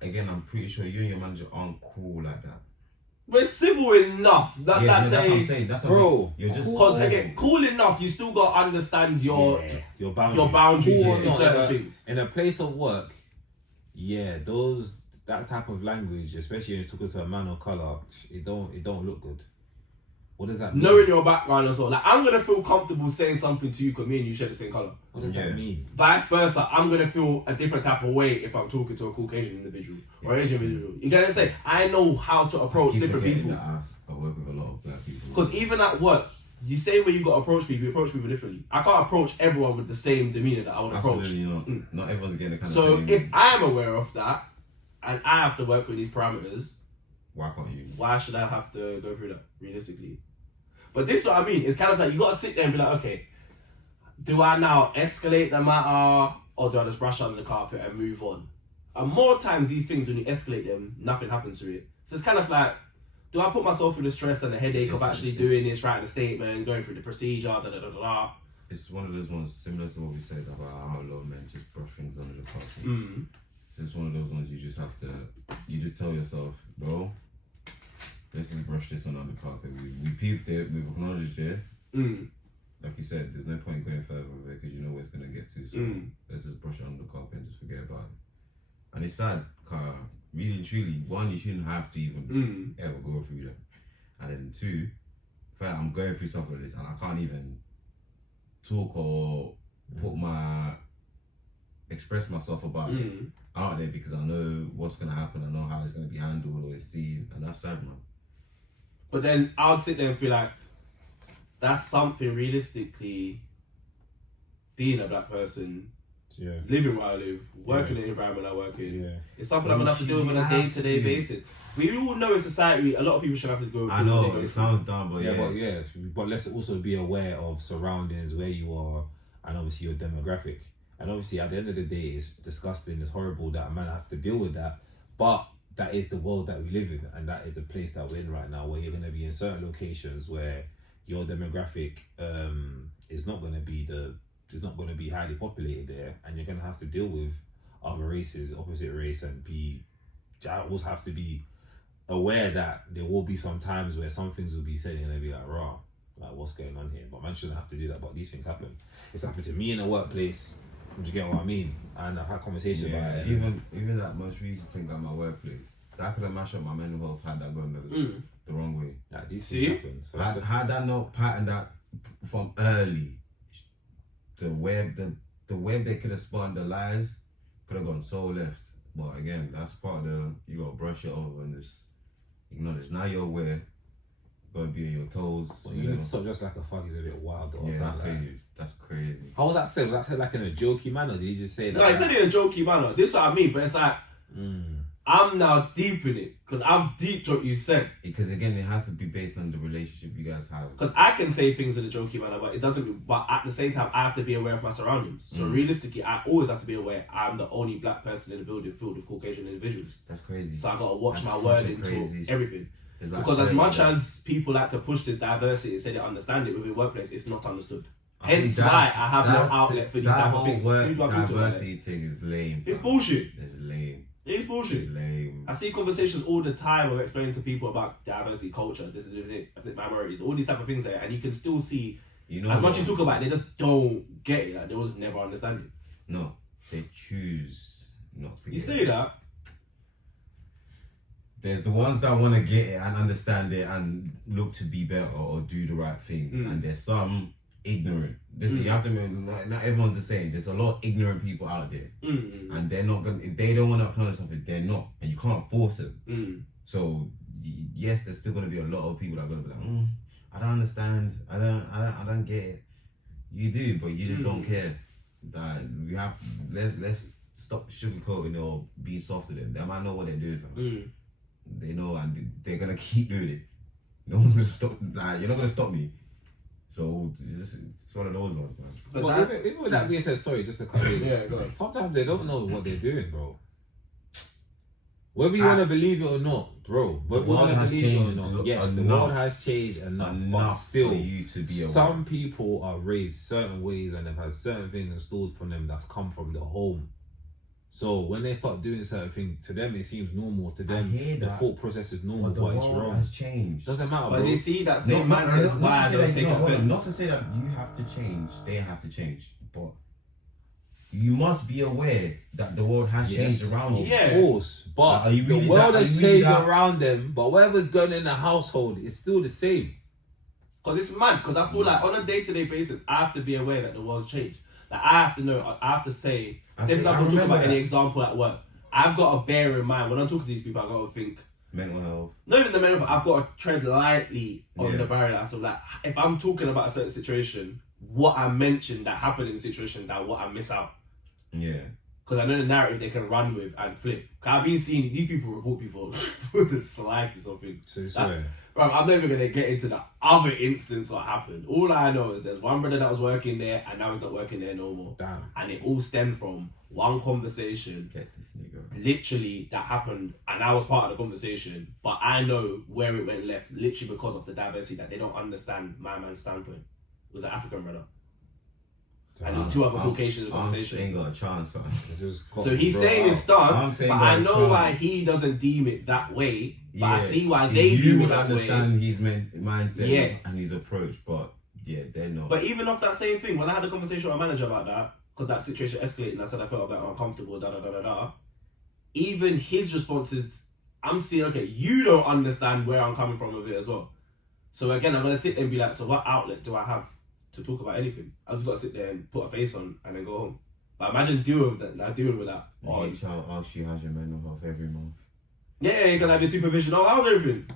again I'm pretty sure you and your manager aren't cool like that. But it's civil enough. That's what I'm saying. That's what Bro, you're just because again, cool enough. You still got to understand your boundaries Cool or in not, certain things. In a place of work, that type of language, especially when you're talking to a man of colour, it don't look good. What does that mean? Knowing your background as well. Like, I'm gonna feel comfortable saying something to you because me and you share the same colour. What does that mean? Vice versa, I'm gonna feel a different type of way if I'm talking to a Caucasian individual or Asian individual. You gotta say, I know how to approach different people. I work with a lot of black people. Because even at work, you say where you gotta approach people, you approach people differently. I can't approach everyone with the same demeanour that I would approach. Absolutely not. Not everyone's getting the kind So of same. if I am aware of that and I have to work with these parameters, why can't you? why should I have to go through that realistically? But this is what I mean. It's kind of like you gotta sit there and be like, okay, do I now escalate the matter or do I just brush under the carpet and move on? And more times these things, when you escalate them, nothing happens to it. So it's kind of like, do I put myself through the stress and the headache of actually doing this, writing a statement, going through the procedure, da da da da da? It's one of those ones similar to what we said about how a lot of men just brush things under the carpet. So it's one of those ones you just tell yourself, bro, let's just brush this on under the carpet. We peeped it, we've acknowledged it. Like you said, there's no point going further with it because you know where it's going to get to. So let's just brush it under the carpet and just forget about it. And it's sad, really and truly, one, you shouldn't have to even ever go through that. And then two, I feel like I'm going through stuff like this and I can't even talk or express myself about it out there because I know what's going to happen, I know how it's going to be handled or it's seen, and that's sad, man. But then I would sit there and feel like that's something realistically, being a black person, living where I live, working in the environment I work in. Yeah. It's something I'm gonna have to deal with on a day-to-day basis. We all know in society, a lot of people should have to go through. I know, it sounds dumb, but but let's also be aware of surroundings, where you are, and obviously your demographic. And obviously, at the end of the day, it's disgusting, it's horrible that a man have to deal with that. But that is the world that we live in, and that is the place that we're in right now, where you're going to be in certain locations where your demographic is not going to be highly populated there, and you're going to have to deal with other races, opposite race, and also have to be aware that there will be some times where some things will be said and you're going to be like, raw, like what's going on here? But man shouldn't have to do that, but these things happen. It's happened to me in the workplace. Do you get what I mean? And I've had conversations about it. Even that most recent thing at my workplace, that could have mashed up my mental health had that gone the wrong way. Like, these things happen. So had that not patterned that from early, the web they could have spun the lies could have gone so left. But again, that's part of you gotta brush it over and just acknowledge. Now you're aware, gotta be on your toes. Well, you know, stop just like a fuck is a bit wild though. Yeah, that's crazy. How was that said? Was that said like in a jokey manner? Did he just say that? No, he said it in a jokey manner. This is what I mean, but it's like, I'm now deep in it, because I'm deep to what you said. Because again, it has to be based on the relationship you guys have. Because I can say things in a jokey manner, but it doesn't. But at the same time, I have to be aware of my surroundings. So realistically, I always have to be aware I'm the only black person in the building filled with Caucasian individuals. That's crazy. So I gotta watch my word into everything. Like because as much as people like to push this diversity and say they understand it within workplace, it's not understood. Hence why I have no outlet for these type of things. Diversity thing is lame. It's bullshit. It's lame. It's bullshit. It's lame. I see conversations all the time of explaining to people about diversity, culture, this is it, ethnic minorities, all these type of things there, and you can still see, as much as you talk about it, they just don't get it. Like, they will just never understand it. No, they choose not to. You say that. There's the ones that want to get it and understand it and look to be better or do the right thing, and there's some ignorant. You have to remember, not everyone's the same. There's a lot of ignorant people out there, and they're not gonna. If they don't want to acknowledge something, they're not, and you can't force them. So yes, there's still gonna be a lot of people that are gonna be like, I don't understand. I don't get it. You do, but you just don't care. That we have. Let's stop sugarcoating or being soft to them. They might know what they're doing. They know, and they're gonna keep doing it. No one's gonna stop. You're not gonna stop me. So it's one of those ones, man. But even with that being said, sorry, just to cut in. Yeah, go on. Sometimes they don't know what they're doing, bro. Whether you want to believe it or not, bro. Whether you want to believe it or not, yes, the world has changed enough, but still, for you to be some people are raised certain ways and they've had certain things installed from them that's come from the home. So when they start doing certain things, to them it seems normal. To them, the thought process is normal, but it's wrong. Has changed. Doesn't matter, but bro. they see that same mindset is why I don't take offense. Not to say that you have to change, they have to change, but you must be aware that the world has changed around you. Yeah, of course, but the world has changed around them. But whatever's going in the household is still the same. Because it's mad. Because I feel like on a day-to-day basis, I have to be aware that the world's changed. Like I have to know. I have to say. Say for example, talk about any example at work. I've got to bear in mind when I'm talking to these people. I got to think mental health. Not even the mental health. I've got to tread lightly on the barrier. So like, if I'm talking about a certain situation, what I mentioned that happened in the situation, that what I miss out. Yeah. Because I know the narrative they can run with and flip. Because I've been seeing these people report people for the slightest of things. So bro, I'm never going to get into the other instance what happened. All I know is there's one brother that was working there and now he's not working there no more. Damn. And it all stemmed from one conversation. Get this nigga. Literally, that happened and I was part of the conversation. But I know where it went left, literally because of the diversity that they don't understand my man's standpoint. It was an African brother. And it was two other Caucasians in the conversation. Ain't got a chance, man. So he's saying his stance, but I know why he doesn't deem it that way. But I see why they deem it that way. You understand his mindset and his approach, but they're not. But even off that same thing, when I had a conversation with my manager about that, because that situation escalated and I said I felt a bit uncomfortable, even his response is, I'm seeing, okay, you don't understand where I'm coming from with it as well. So again, I'm going to sit there and be like, so what outlet do I have to talk about anything? I just got to sit there and put a face on and then go home. But imagine dealing with that. HR asks you how's your mental health every month. Yeah, you're going to have your supervision. Oh, how's everything?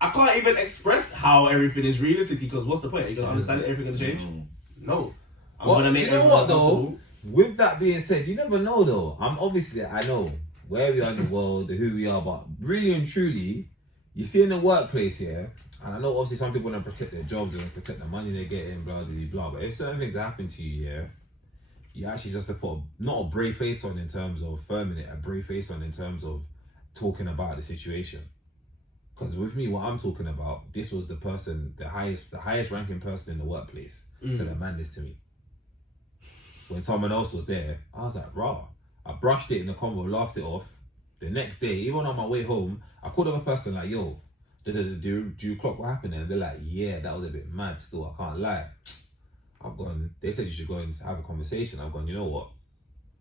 I can't even express how everything is realistically because what's the point? Are you going to understand that everything going to change? No. I'm going to make you know what though? with that being said, you never know though. I know where we are in the world, who we are, but really and truly, you see in the workplace here, and I know obviously some people want to protect their jobs, they want to protect the money they're getting, blah, blah, blah, but if certain things happen to you, yeah, you actually just have to put not a brave face on in terms of firming it, a brave face on in terms of talking about the situation. Because with me, what I'm talking about, this was the person, the highest ranking person in the workplace, to the man this to me. When someone else was there, I was like, rah. I brushed it in the convo, laughed it off. The next day, even on my way home, I called up a person like, yo, do you clock what happened? And they're like, yeah, that was a bit mad still, I can't lie. I've gone, they said you should go and have a conversation. I've gone, you know what?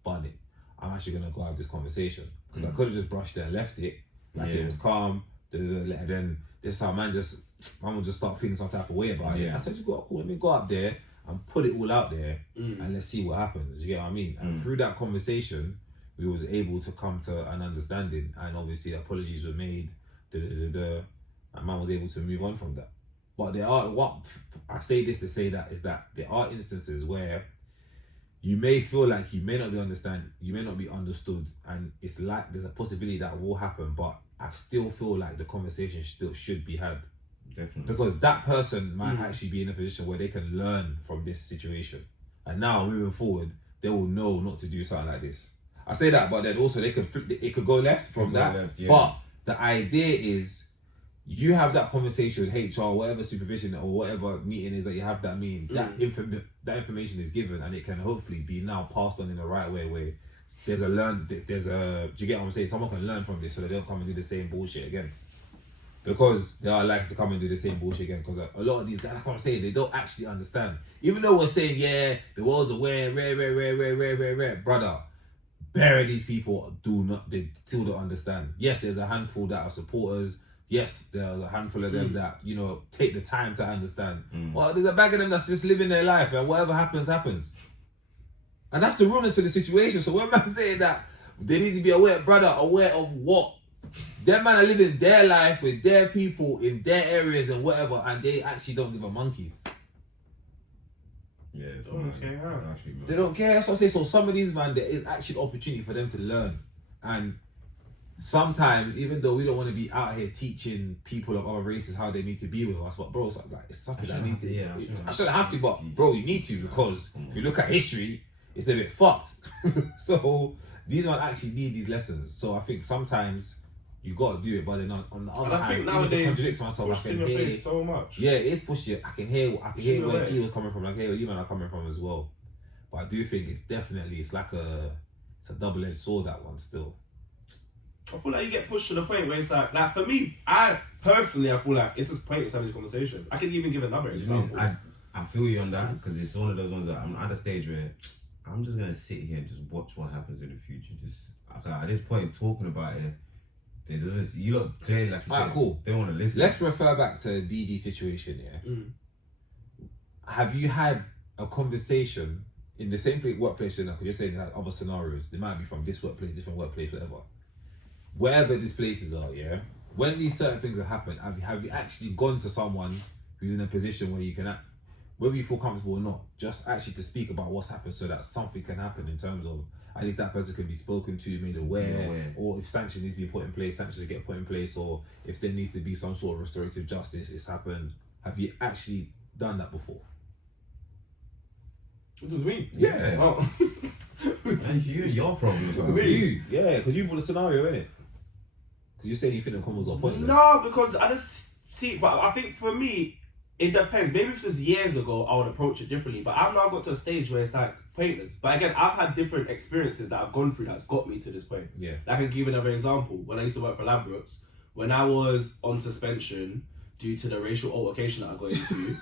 Bun it. I'm actually going to go have this conversation. Because I could have just brushed it and left it. Like it was calm. And then this is how man will just start feeling some type of way about it. I said, cool, let me go up there and put it all out there and let's see what happens. You get what I mean? And through that conversation, we was able to come to an understanding, and obviously apologies were made. And man was able to move on from that. But there are, what I say this to say that is that there are instances where you may feel like you may not be understood, and it's like there's a possibility that will happen, but I still feel like the conversation still should be had. Definitely. Because that person might actually be in a position where they can learn from this situation. And now moving forward, they will know not to do something like this. I say that, but then also it could go left from that. But the idea is you have that conversation with HR, whatever supervision or whatever meeting is that you have that meeting, that information is given, and it can hopefully be now passed on in the right way where do you get what I'm saying? Someone can learn from this so they don't come and do the same bullshit again. Because they are likely to come and do the same bullshit again. Because a lot of these guys, that's what I'm saying, they don't actually understand. Even though we're saying, yeah, the world's aware, rare, brother, bare of these people they still don't understand. Yes, there's a handful that are supporters. Yes, there's a handful of them that, take the time to understand. But there's a bag of them that's just living their life, and whatever happens, happens. And that's the realness of the situation. So when man saying that they need to be aware of what them man are living their life with their people in their areas and whatever, and they actually don't give a monkeys. Yeah, it's okay, actually they don't care. That's what I say. So some of these man, there is actually opportunity for them to learn. And sometimes, even though we don't want to be out here teaching people of other races how they need to be with us, but bro, it's something that needs to. I shouldn't have to, but bro, you need to, because if you look at history, it's a bit fucked. So these men actually need these lessons. So I think sometimes you got to do it, but then on the other hand, even to contradict myself, I can hear so much. Yeah, it is pushing. I can hear where T was coming from. Like, hey, you man are coming from as well. But I do think it's like it's a double-edged sword, that one still. I feel like you get pushed to the point where it's like for me, I feel like it's just pointless having this conversation. I can even give another example. I feel you on that, because it's one of those ones that I'm at a stage where I'm just gonna sit here and just watch what happens in the future. Just at this point, talking about it, you look clearly like you said, cool. They want to listen. Let's refer back to DG situation. Yeah. Have you had a conversation in the same workplace? Because you're saying that other scenarios, they might be from this workplace, different workplace, whatever. Wherever these places are, yeah. When these certain things have happened, have you actually gone to someone who's in a position where you can act, whether you feel comfortable or not, just actually to speak about what's happened so that something can happen in terms of at least that person can be spoken to, made aware, or if sanctions need to be put in place, sanctions get put in place, or if there needs to be some sort of restorative justice, it's happened. Have you actually done that before? It was me. Yeah. Oh. That's your problem. You, yeah, because you brought a scenario, innit? Because you said you think the combos are pointless. No, because I just see, but I think for me, it depends. Maybe if this was years ago, I would approach it differently. But I've now got to a stage where it's like pointless. But again, I've had different experiences that I've gone through that's got me to this point. Yeah. Like, I can give you another example. When I used to work for Labrooks, when I was on suspension due to the racial altercation that I got into.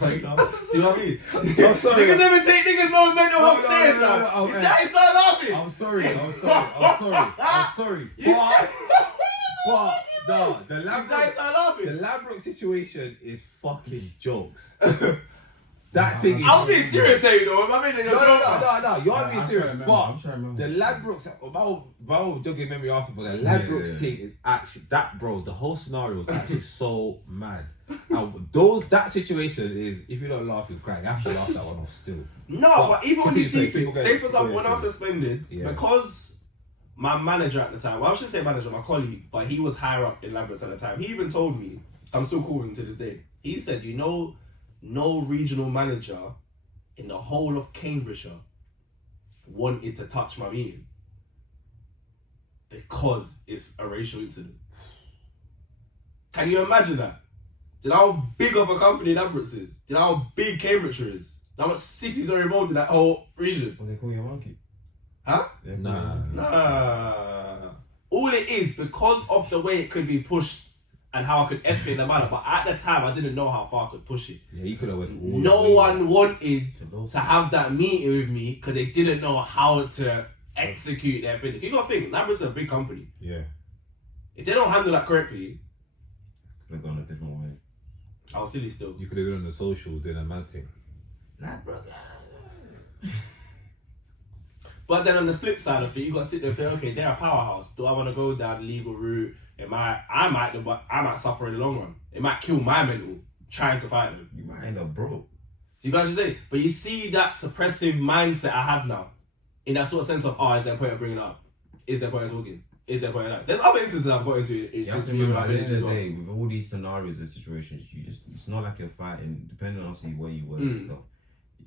Like, see what I mean? I'm sorry. You can never take niggas' more mental health serious now. You started laughing. I'm sorry. But no, the Labrooks situation is fucking jokes. The that thing is. I was being serious, you know. I mean, No. You're being I'm serious, trying to but remember, I'm trying to remember. the Ladbrokes, Val jogging memory after, but the Ladbrokes Yeah. thing is actually that, bro. The whole scenario was actually so mad. And that situation is, if you don't laugh, you cry. You have to laugh that one off still. No, but even when you continue, keep it, keep going. say for example, Yeah, when I was sorry. suspended, Yeah. because my manager at the time, well, I shouldn't say manager, my colleague, but he was higher up in Ladbrokes at the time. He even told me, I'm still calling to this day. He said, you know, no regional manager in the whole of Cambridgeshire wanted to touch my meeting because it's a racial incident. Can you imagine that? Do you know how big of a company Ladbrokes is? Do you know how big Cambridgeshire is? Do you know how much cities are involved in that whole region? What they call you a monkey? Huh? They call you a Nah. monkey. Nah. All it is, because of the way it could be pushed and how I could escalate the matter, but at the time I didn't know how far I could push it. Yeah, you could have went. all the No way. one wanted It's a low to have that meeting with me because they didn't know how to execute their thing. You gotta think, Lambert's a big company. Yeah. If they don't handle that correctly, could have gone a different way. I'll silly still. You could have been on the socials doing a mad thing. But then on the flip side of it, you got to sit there and think, okay, they're a powerhouse. Do I want to go down the legal route? I might suffer in the long run. It might kill my mental trying to fight them. You might end up broke. So you guys should say, but you see that suppressive mindset I have now, in that sort of sense of, is there a point of bringing it up? Is there a point of talking? Is there a point of that? There's other instances I've got into. You have to remember, at the end of the day, with all these scenarios and situations, it's not like you're fighting, depending on obviously where you work and stuff,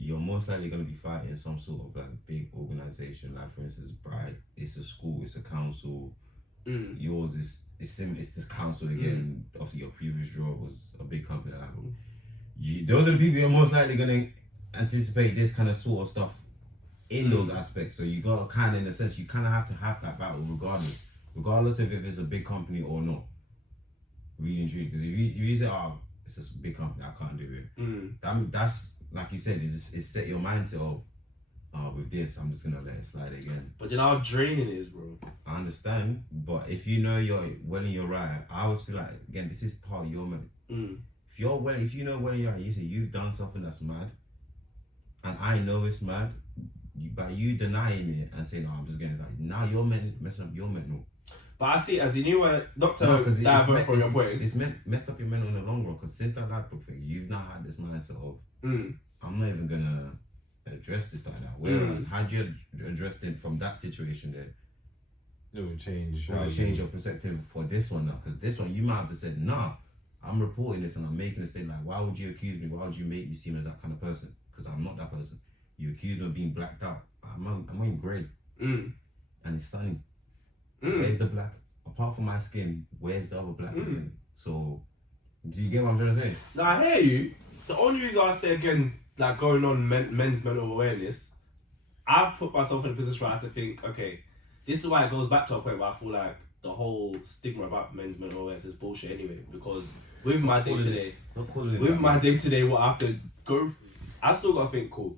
you're most likely going to be fighting some sort of like big organization. Like for instance, Bright, it's a school, it's a council. Yours is it's this council again. Obviously, your previous job was a big company. Like, those are the people you're most likely going to anticipate this kind of sort of stuff in those aspects. So you got to kind of, in a sense, you kind of have to have that battle regardless of if it's a big company or not. Really and truly, because if you say, it's just a big company, I can't do it. That's like you said, it's set your mindset of, with this, I'm just gonna let it slide again. But you know how draining it is, bro. I understand, but if you know when you're right, I always feel like, again, this is part of your man. If you know when you're right, you say you've done something that's mad, and I know it's mad, by you denying it and saying, I'm just getting like, now you're messing up your mental. But I see it as you knew what, not to No, because divert from your point. it's messed up your mental in the long run. Because since that Ladbroke thing, you've now had this mindset of, I'm not even gonna address this like that. Whereas had you addressed it from that situation there, It would change. it would change your perspective for this one now. Because this one, you might have just said, nah, I'm reporting this and I'm making a statement. Like, why would you accuse me? Why would you make me seem as that kind of person? Because I'm not that person. You accuse me of being blacked out. I'm wearing grey, and it's sunny. Where's the black? Apart from my skin, where's the other black? So, do you get what I'm trying to say? Now I hear you. The only reason I say again, like going on men's mental awareness, I've put myself in a position where I have to think, okay, this is why it goes back to a point where I feel like the whole stigma about men's mental awareness is bullshit anyway. Because with my day to day, what I have to go through, I still gotta think, cool.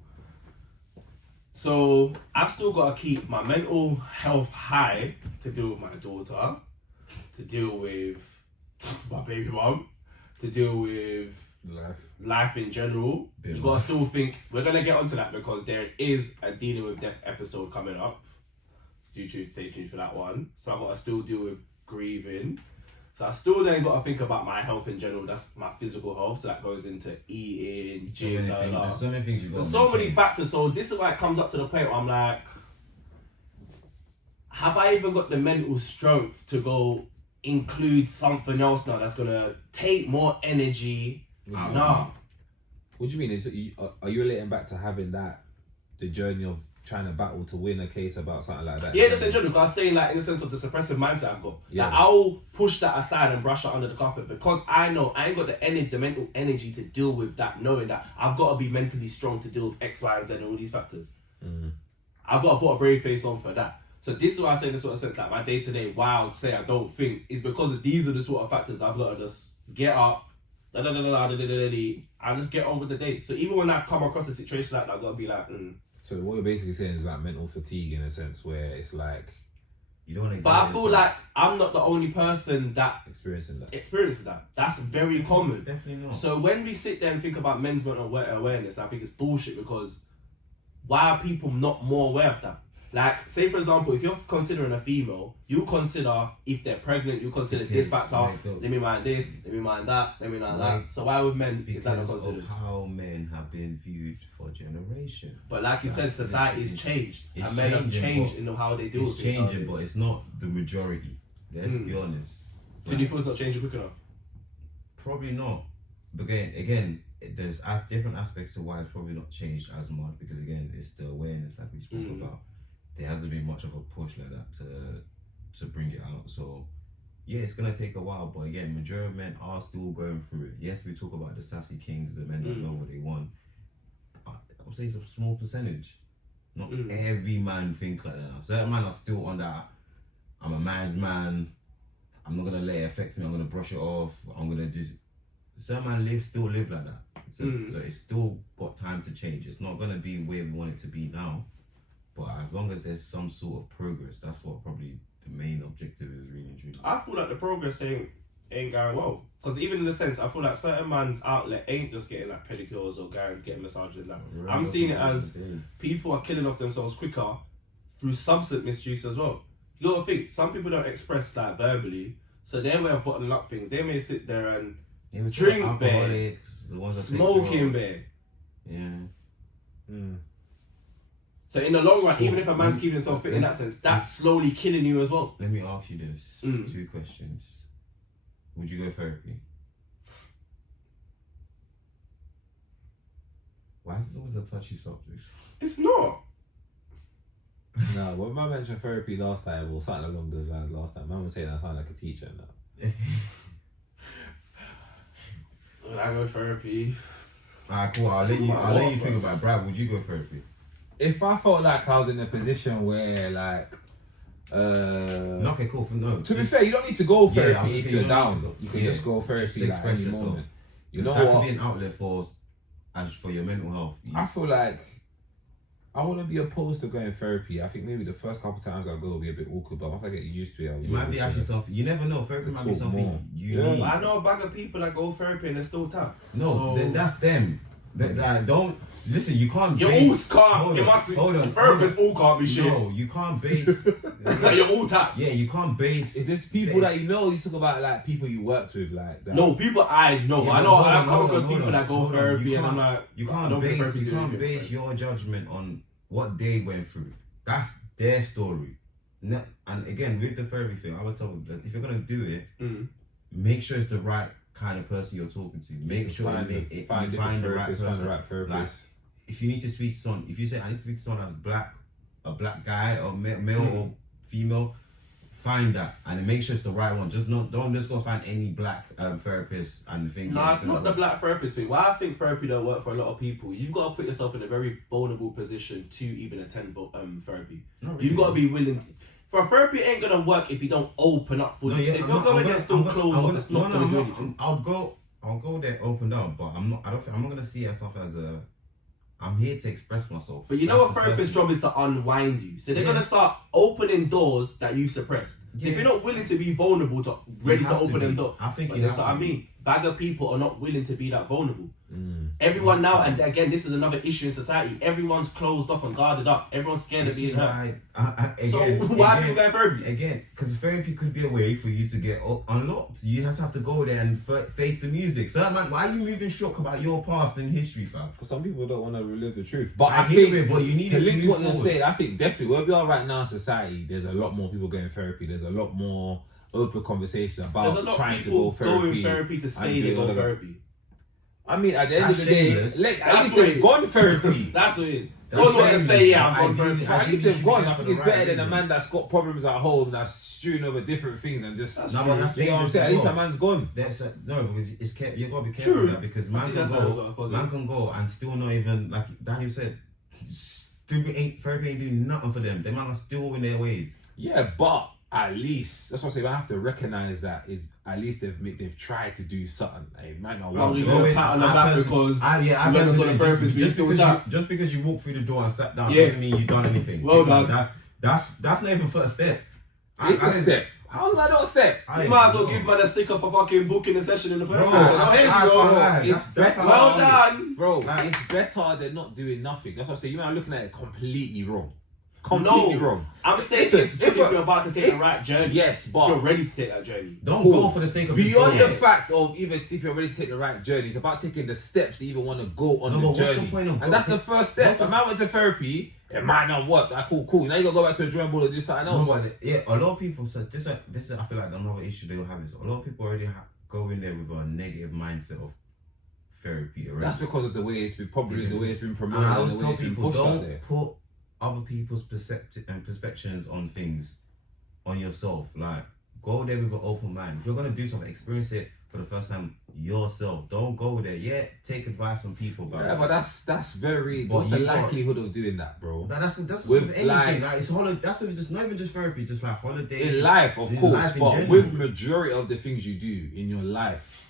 So I've still got to keep my mental health high to deal with my daughter, to deal with my baby mum, to deal with life in general. Bills. You got to still think, we're going to get onto that because there is a dealing with death episode coming up. Stay tuned for that one. So I've got to still deal with grieving. So I still then got to think about my health in general. That's my physical health. So that goes into eating, gym, There's so many things you've got. There's so many factors. So this is why it comes up to the point where I'm like, have I even got the mental strength to go include something else now that's gonna take more energy? Nah. What do you mean? Are you relating back to having the journey of trying to battle to win a case about something like that? Yeah, just in general, because I was saying like in the sense of the suppressive mindset I've got. Yeah. Like, I'll push that aside and brush it under the carpet because I know I ain't got the mental energy to deal with that, knowing that I've got to be mentally strong to deal with X, Y, and Z and all these factors. I've got to put a brave face on for that. So this is why I say in the sort of sense that my day-to-day, why I would say I don't think, is because of these are the sort of factors I've got to just get up, and just get on with the day. So even when I come across a situation like that, I've got to be like, So what you're basically saying is like mental fatigue in a sense where it's like You don't want to. But I feel like I'm not the only person that Experiencing that. experiences that. That's very common. Definitely not. So when we sit there and think about men's mental awareness, I think it's bullshit, because why are people not more aware of that? Like, say for example, if you're considering a female, you consider if they're pregnant, you consider this factor. Let me mind this, let me mind that, let me mind that. So why with men is that not because considered? of how men have been viewed for generations. But like you said, society's changed, It's and men have changing, changed but in how they deal with It's things changing, nowadays. but it's not the majority. Let's be honest. So do you feel it's not changing quick enough? Probably not. But again, there's different aspects to why it's probably not changed as much, because again, it's the awareness like we spoke about. There hasn't been much of a push like that to bring it out. So yeah, it's gonna take a while, but again, majority of men are still going through it. Yes, we talk about the sassy kings, the men that know what they want. I would say it's a small percentage. Not every man think like that now. Certain men are still on that. I'm a man's man. I'm not gonna let it affect me. I'm gonna brush it off. I'm gonna just. Certain men still live like that. So it's still got time to change. It's not gonna be where we want it to be now. But as long as there's some sort of progress, that's what probably the main objective is, really and truly. I feel like the progress ain't going well. Because even in the sense, I feel like certain man's outlet ain't just getting like pedicures or getting massages and that. I'm seeing it as people are killing off themselves quicker through substance misuse as well. You gotta think, some people don't express that verbally, so their way of bottling up things, they may sit there and drink beer, smoking beer. Yeah. So in the long run, even if a man's keeping himself fit in that sense, that's slowly killing you as well. Let me ask you this. 2 questions. Would you go therapy? Why is this always a touchy subject? It's not. No, when man mentioned therapy last time, or something along those lines last time, man was saying I sound like a teacher now. Would I go therapy? Alright, cool. I'll let you think about it. Brad, would you go therapy? If I felt like I was in a position where like okay, cool. To be fair, you don't need to go therapy if you're down. You can yeah, just go therapy like any yourself. moment. You know that what? could be an outlet for your mental health. I feel like I wouldn't be opposed to going therapy. I think maybe the first couple times I go will be a bit awkward, but once I get used to it, you might be actually something. You never know. Therapy might be something you need. I know a bag of people that go therapy and they're still tapped. No, then that's them. Don't listen. You can't. You're all can't. You must. Hold on. Therapists all can't be shit. No, you can't base. You're all tapped. Yeah, you can't base. Is this people that you know? You talk about like people you worked with, like that. No, people I know. Yeah, I know. I've come across people that go therapy, and I'm like, you can't base your judgment on what they went through. That's their story. And again, with the therapy thing, I was told that if you're gonna do it, make sure it's the right kind of person you're talking to. Make sure you find the right person. Find the right therapist. Like, if you need to speak to someone, if you say I need to speak to someone that's a black guy or male or female, find that and then make sure it's the right one. Don't just go find any black therapist and think. No, it's not the black therapist thing. Why I think therapy don't work for a lot of people, you've got to put yourself in a very vulnerable position to even attend therapy. Really. You've got to be willing. For therapy ain't gonna work if you don't open up fully. So if you're going there still closed off, it's not gonna do anything. I'll go there opened up, but I'm not gonna see myself as I'm here to express myself. But you know a therapist's job is to unwind you. So they're gonna start opening doors that you suppressed. So if you're not willing to be vulnerable ready to open them doors. I think that's what I mean. Bag of people are not willing to be that vulnerable. Everyone now, and again, this is another issue in society. Everyone's closed off and guarded up. Everyone's scared of being hurt. So why are people going therapy? Again, because therapy could be a way for you to get unlocked. You just have to go there and face the music. So man, why are you moving shook about your past and history, fam? Because some people don't want to relive the truth. But I hear it, but you need to link to what you're forward. saying. I think definitely where we are right now in society, there's a lot more people going therapy. There's a lot more open conversation about trying to go therapy to say they go therapy. I mean, at the end of the day, at least what they've gone therapy. That's what it is. Go not to say, yeah, I'm going therapy. At least they've gone. I think it's better than a man that's got problems at home, that's stewing over different things and just. No, but that's you know what I'm saying? At least a man's gone. No, because you gotta be careful with that, because man can go and still not even, like Daniel said, therapy ain't doing nothing for them. They man are still in their ways. Yeah, but at least that's what I'm saying. I have to recognize that is at least they've tried to do something. It might not work. Pat on the back because just because you walk through the door and sat down doesn't mean you've done anything. Well done. That's not even first step. It's a step. How is that not a step? You might as well give man a sticker for fucking booking a session in the first place. It's better. Well done. Bro, it's better than not doing nothing. That's what I say. You're not looking at it completely wrong. Completely wrong. I'm saying if you're about to take the right journey. Yes, but you're ready to take that journey. Don't go for the sake of beyond the fact of even if you're ready to take the right journey, it's about taking the steps to even want to go on the journey. And that's the first step. If I went to therapy, it might not work. Like, cool. Now you gotta go back to the drawing board and do something else. No, but yeah, a lot of people said this. This I feel like another issue they will have is a lot of people already go in there with a negative mindset of therapy already. That's because of the way it's been promoted and the way it's been pushed out there. Put other people's perspectives on things on yourself. Like, go there with an open mind. If you're gonna do something, experience it for the first time yourself. Don't go there. Yeah, take advice from people. But that's very. What's the likelihood of doing that, bro? That's with anything. like it's that's just not even just therapy. Just like holiday in life, of course. But with majority of the things you do in your life,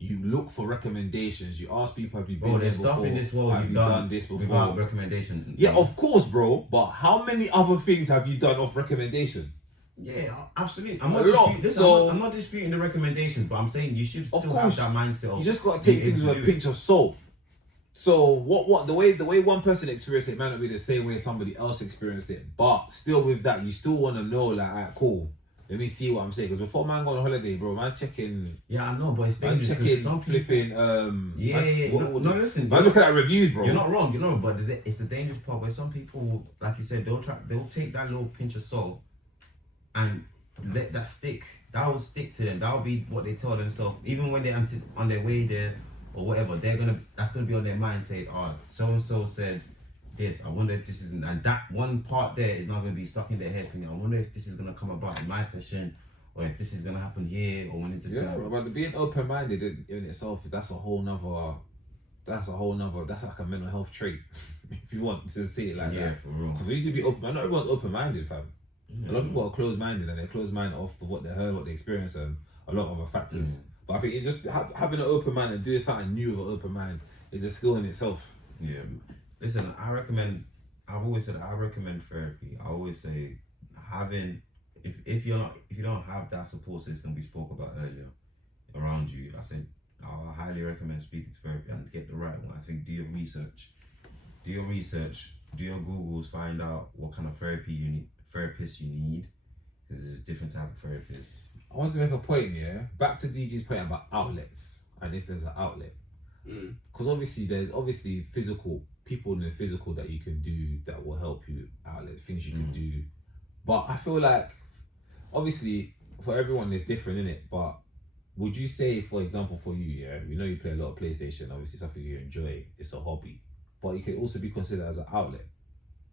you look for recommendations. You ask people, have you been there before? Stuff in this world have you done this before? Without recommendation. Yeah, of course, bro. But how many other things have you done off recommendation? Yeah, absolutely. I'm not disputing the recommendation, but I'm saying you should still have that mindset. You just got to take things with a pinch of salt. So what the way one person experienced it might not be the same way somebody else experienced it. But still, with that, you still want to know, like, alright, cool. Let me see what I'm saying. Because before man go on holiday, bro, man checking. Yeah, I know, but it's dangerous. Man checking, some flipping. Listen. Man, look at that reviews, bro. You're not wrong, but it's the dangerous part where some people, like you said, they'll take that little pinch of salt and let that stick. That will stick to them. That will be what they tell themselves, even when they're on their way there or whatever. That's gonna be on their mind. Say, oh, so and so said this. I wonder if this isn't, and that one part there is not gonna be stuck in their head thinking, I wonder if this is gonna come about in my session, or if this is gonna happen here, or when is this? Yeah, but being open-minded in itself, that's like a mental health trait, if you want to see it like that. Yeah, for real. Because you need to be open. Not everyone's open-minded, fam. A lot of people are closed-minded, and they're closed-minded off of what they heard, what they experienced, and a lot of other factors. But I think it's just having an open mind and doing something new with an open mind is a skill in itself. Yeah. Listen, I've always said I recommend therapy. I always say if you don't have that support system we spoke about earlier around you, I said I highly recommend speaking to therapy and get the right one. I think do your research, do your Googles, find out what kind of therapist you need, because there's different type of therapists. I want to make a point, back to DG's point about outlets and if there's an outlet. Because obviously there's physical people in the physical that you can do that will help you outlet, things you can do. But I feel like obviously for everyone it's different, innit? But would you say, for example, for you, we know you play a lot of PlayStation, obviously something you enjoy, it's a hobby, but it can also be considered as an outlet.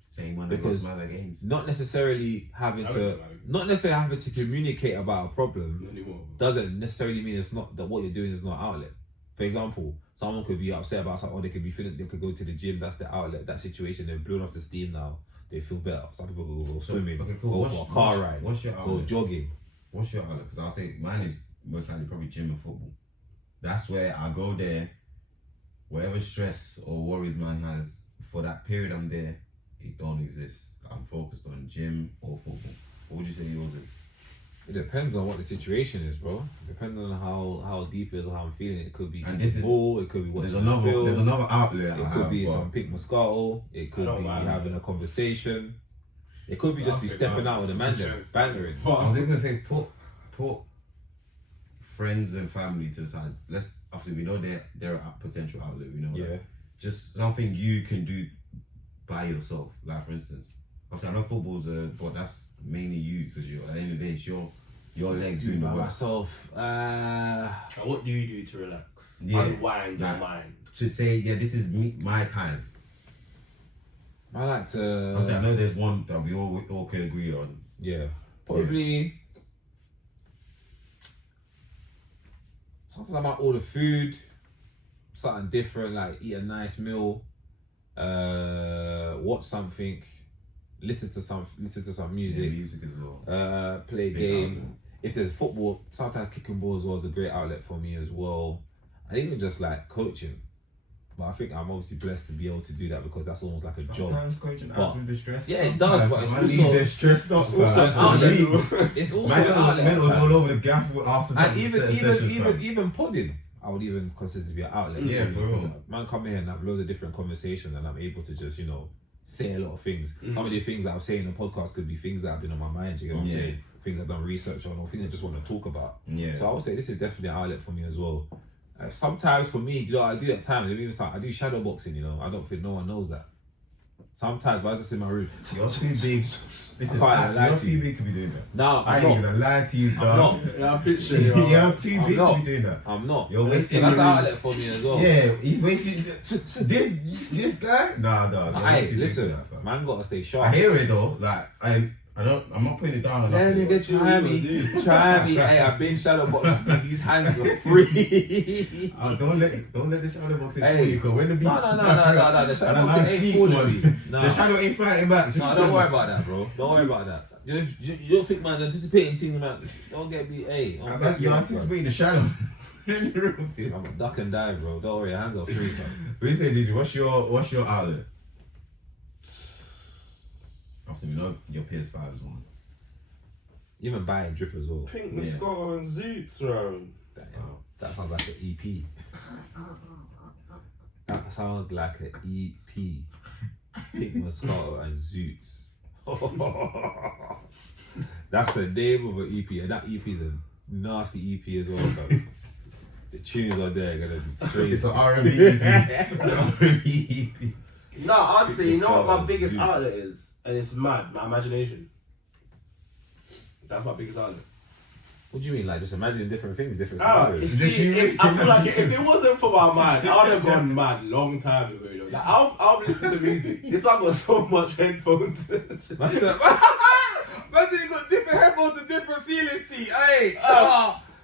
Same one, because games. not necessarily having to communicate about a problem doesn't necessarily mean it's not that what you're doing is not outlet. For example, someone could be upset about something, or they could be feeling, they could go to the gym, that's the outlet, that situation, they've blown off the steam now, they feel better. Some people go swimming, go for a car ride, go jogging. What's your outlet? Because I'll say mine is most likely probably gym and football. That's where I go there, whatever stress or worries man has, for that period I'm there, it don't exist. I'm focused on gym or football. What would you say yours is? It depends on what the situation is, bro. Depends on how deep it is or how I'm feeling. It could be ball, it could be watching a film. There's another outlet. It could be some pink Moscato. It could be having a conversation. It could be just be stepping out with a man there, bantering. I was even gonna say put friends and family to the side. Obviously we know they're a potential outlet. We know that. Just something you can do by yourself. Like for instance, obviously I know football's but that's mainly you, because at the end of the day it's your legs doing the work. Myself. What do you do to relax? Unwind your mind. To say, this is my time. I like to. Obviously, I know there's one that we all can agree on. Yeah, probably. Sometimes I might order food, something different, like eat a nice meal, watch something, listen to some music. Yeah, music as well. Play a game. If there's football, sometimes kicking ball as well is a great outlet for me as well. And even just like coaching. but I think I'm obviously blessed to be able to do that because that's almost like a job. Sometimes coaching But- adds with the stress. Yeah, it does, but it's also- they're stressed out. It's also an outlet. It's also an outlet. Men at was all times. over the gaff after And some even sessions, fam. even podding, I would even consider to be an outlet. Yeah, for real. Because man, come here and have loads of different conversations, and I'm able to just say a lot of things. Some of the things that I'm saying in the podcast could be things that have been on my mind. You get what I'm saying? Things I've done research on, or things I just want to talk about. Yeah. So I would say this is definitely an outlet for me as well. Sometimes for me, do you know what I do at times? I do shadow boxing. I don't think no one knows that. Sometimes, but I just in my room. You're too big. Listen, can't lie you're to you. too big to be doing that. No, I I'm ain't not. gonna lie to you, I'm dog. not. Yeah, I'm picturing you. Yeah, I'm too I'm big not. to be doing that. I'm not. You're wasting That's an your outlet for me as well. Yeah, he's wasting this guy. Nah, dog. you're Hey, too big listen, for that, fam. man, gotta stay I sharp. hear it though. Like I'm not putting it down on Yeah, nothing. nigga, try me. Hey, I've been shadow boxing. These hands are free. Don't let the shadow boxing Hey. fool you. Cause when the beat No. The shadow and boxing ain't fooling me. The shadow ain't fighting back. No, don't worry about that, bro. Don't worry about that. You don't think man's anticipating things, man. Don't get me. Hey, don't piss me You're off, bro. anticipating the shadow. I'm a duck and dive, bro. Don't worry, your hands are free, fam. What you say, DJ? What's your outlet? Obviously, we know your PS5 is one. Even buying drip as well. Pink Yeah. Moscato and Zoots, bro. Damn, that sounds like an EP. That sounds like an EP. Pink Moscato and Zoots. That's the name of an EP, and that EP is a nasty EP as well, fam. The tunes on there are gonna be crazy. It's an R&B EP. R&B EP. No, I'd say, you know what my Moscato, biggest Zoots. outlet is? And it's mad, my imagination. That's my biggest outlet. What do you mean? Like just imagining different things, different Ah, scenarios? you Is this see, you? I feel like if it wasn't for my mind, I would have gone mad long time ago. Like, I'll listen to music. This one got so much headphones. That's Man said you got different headphones and different feelings, T. Hey,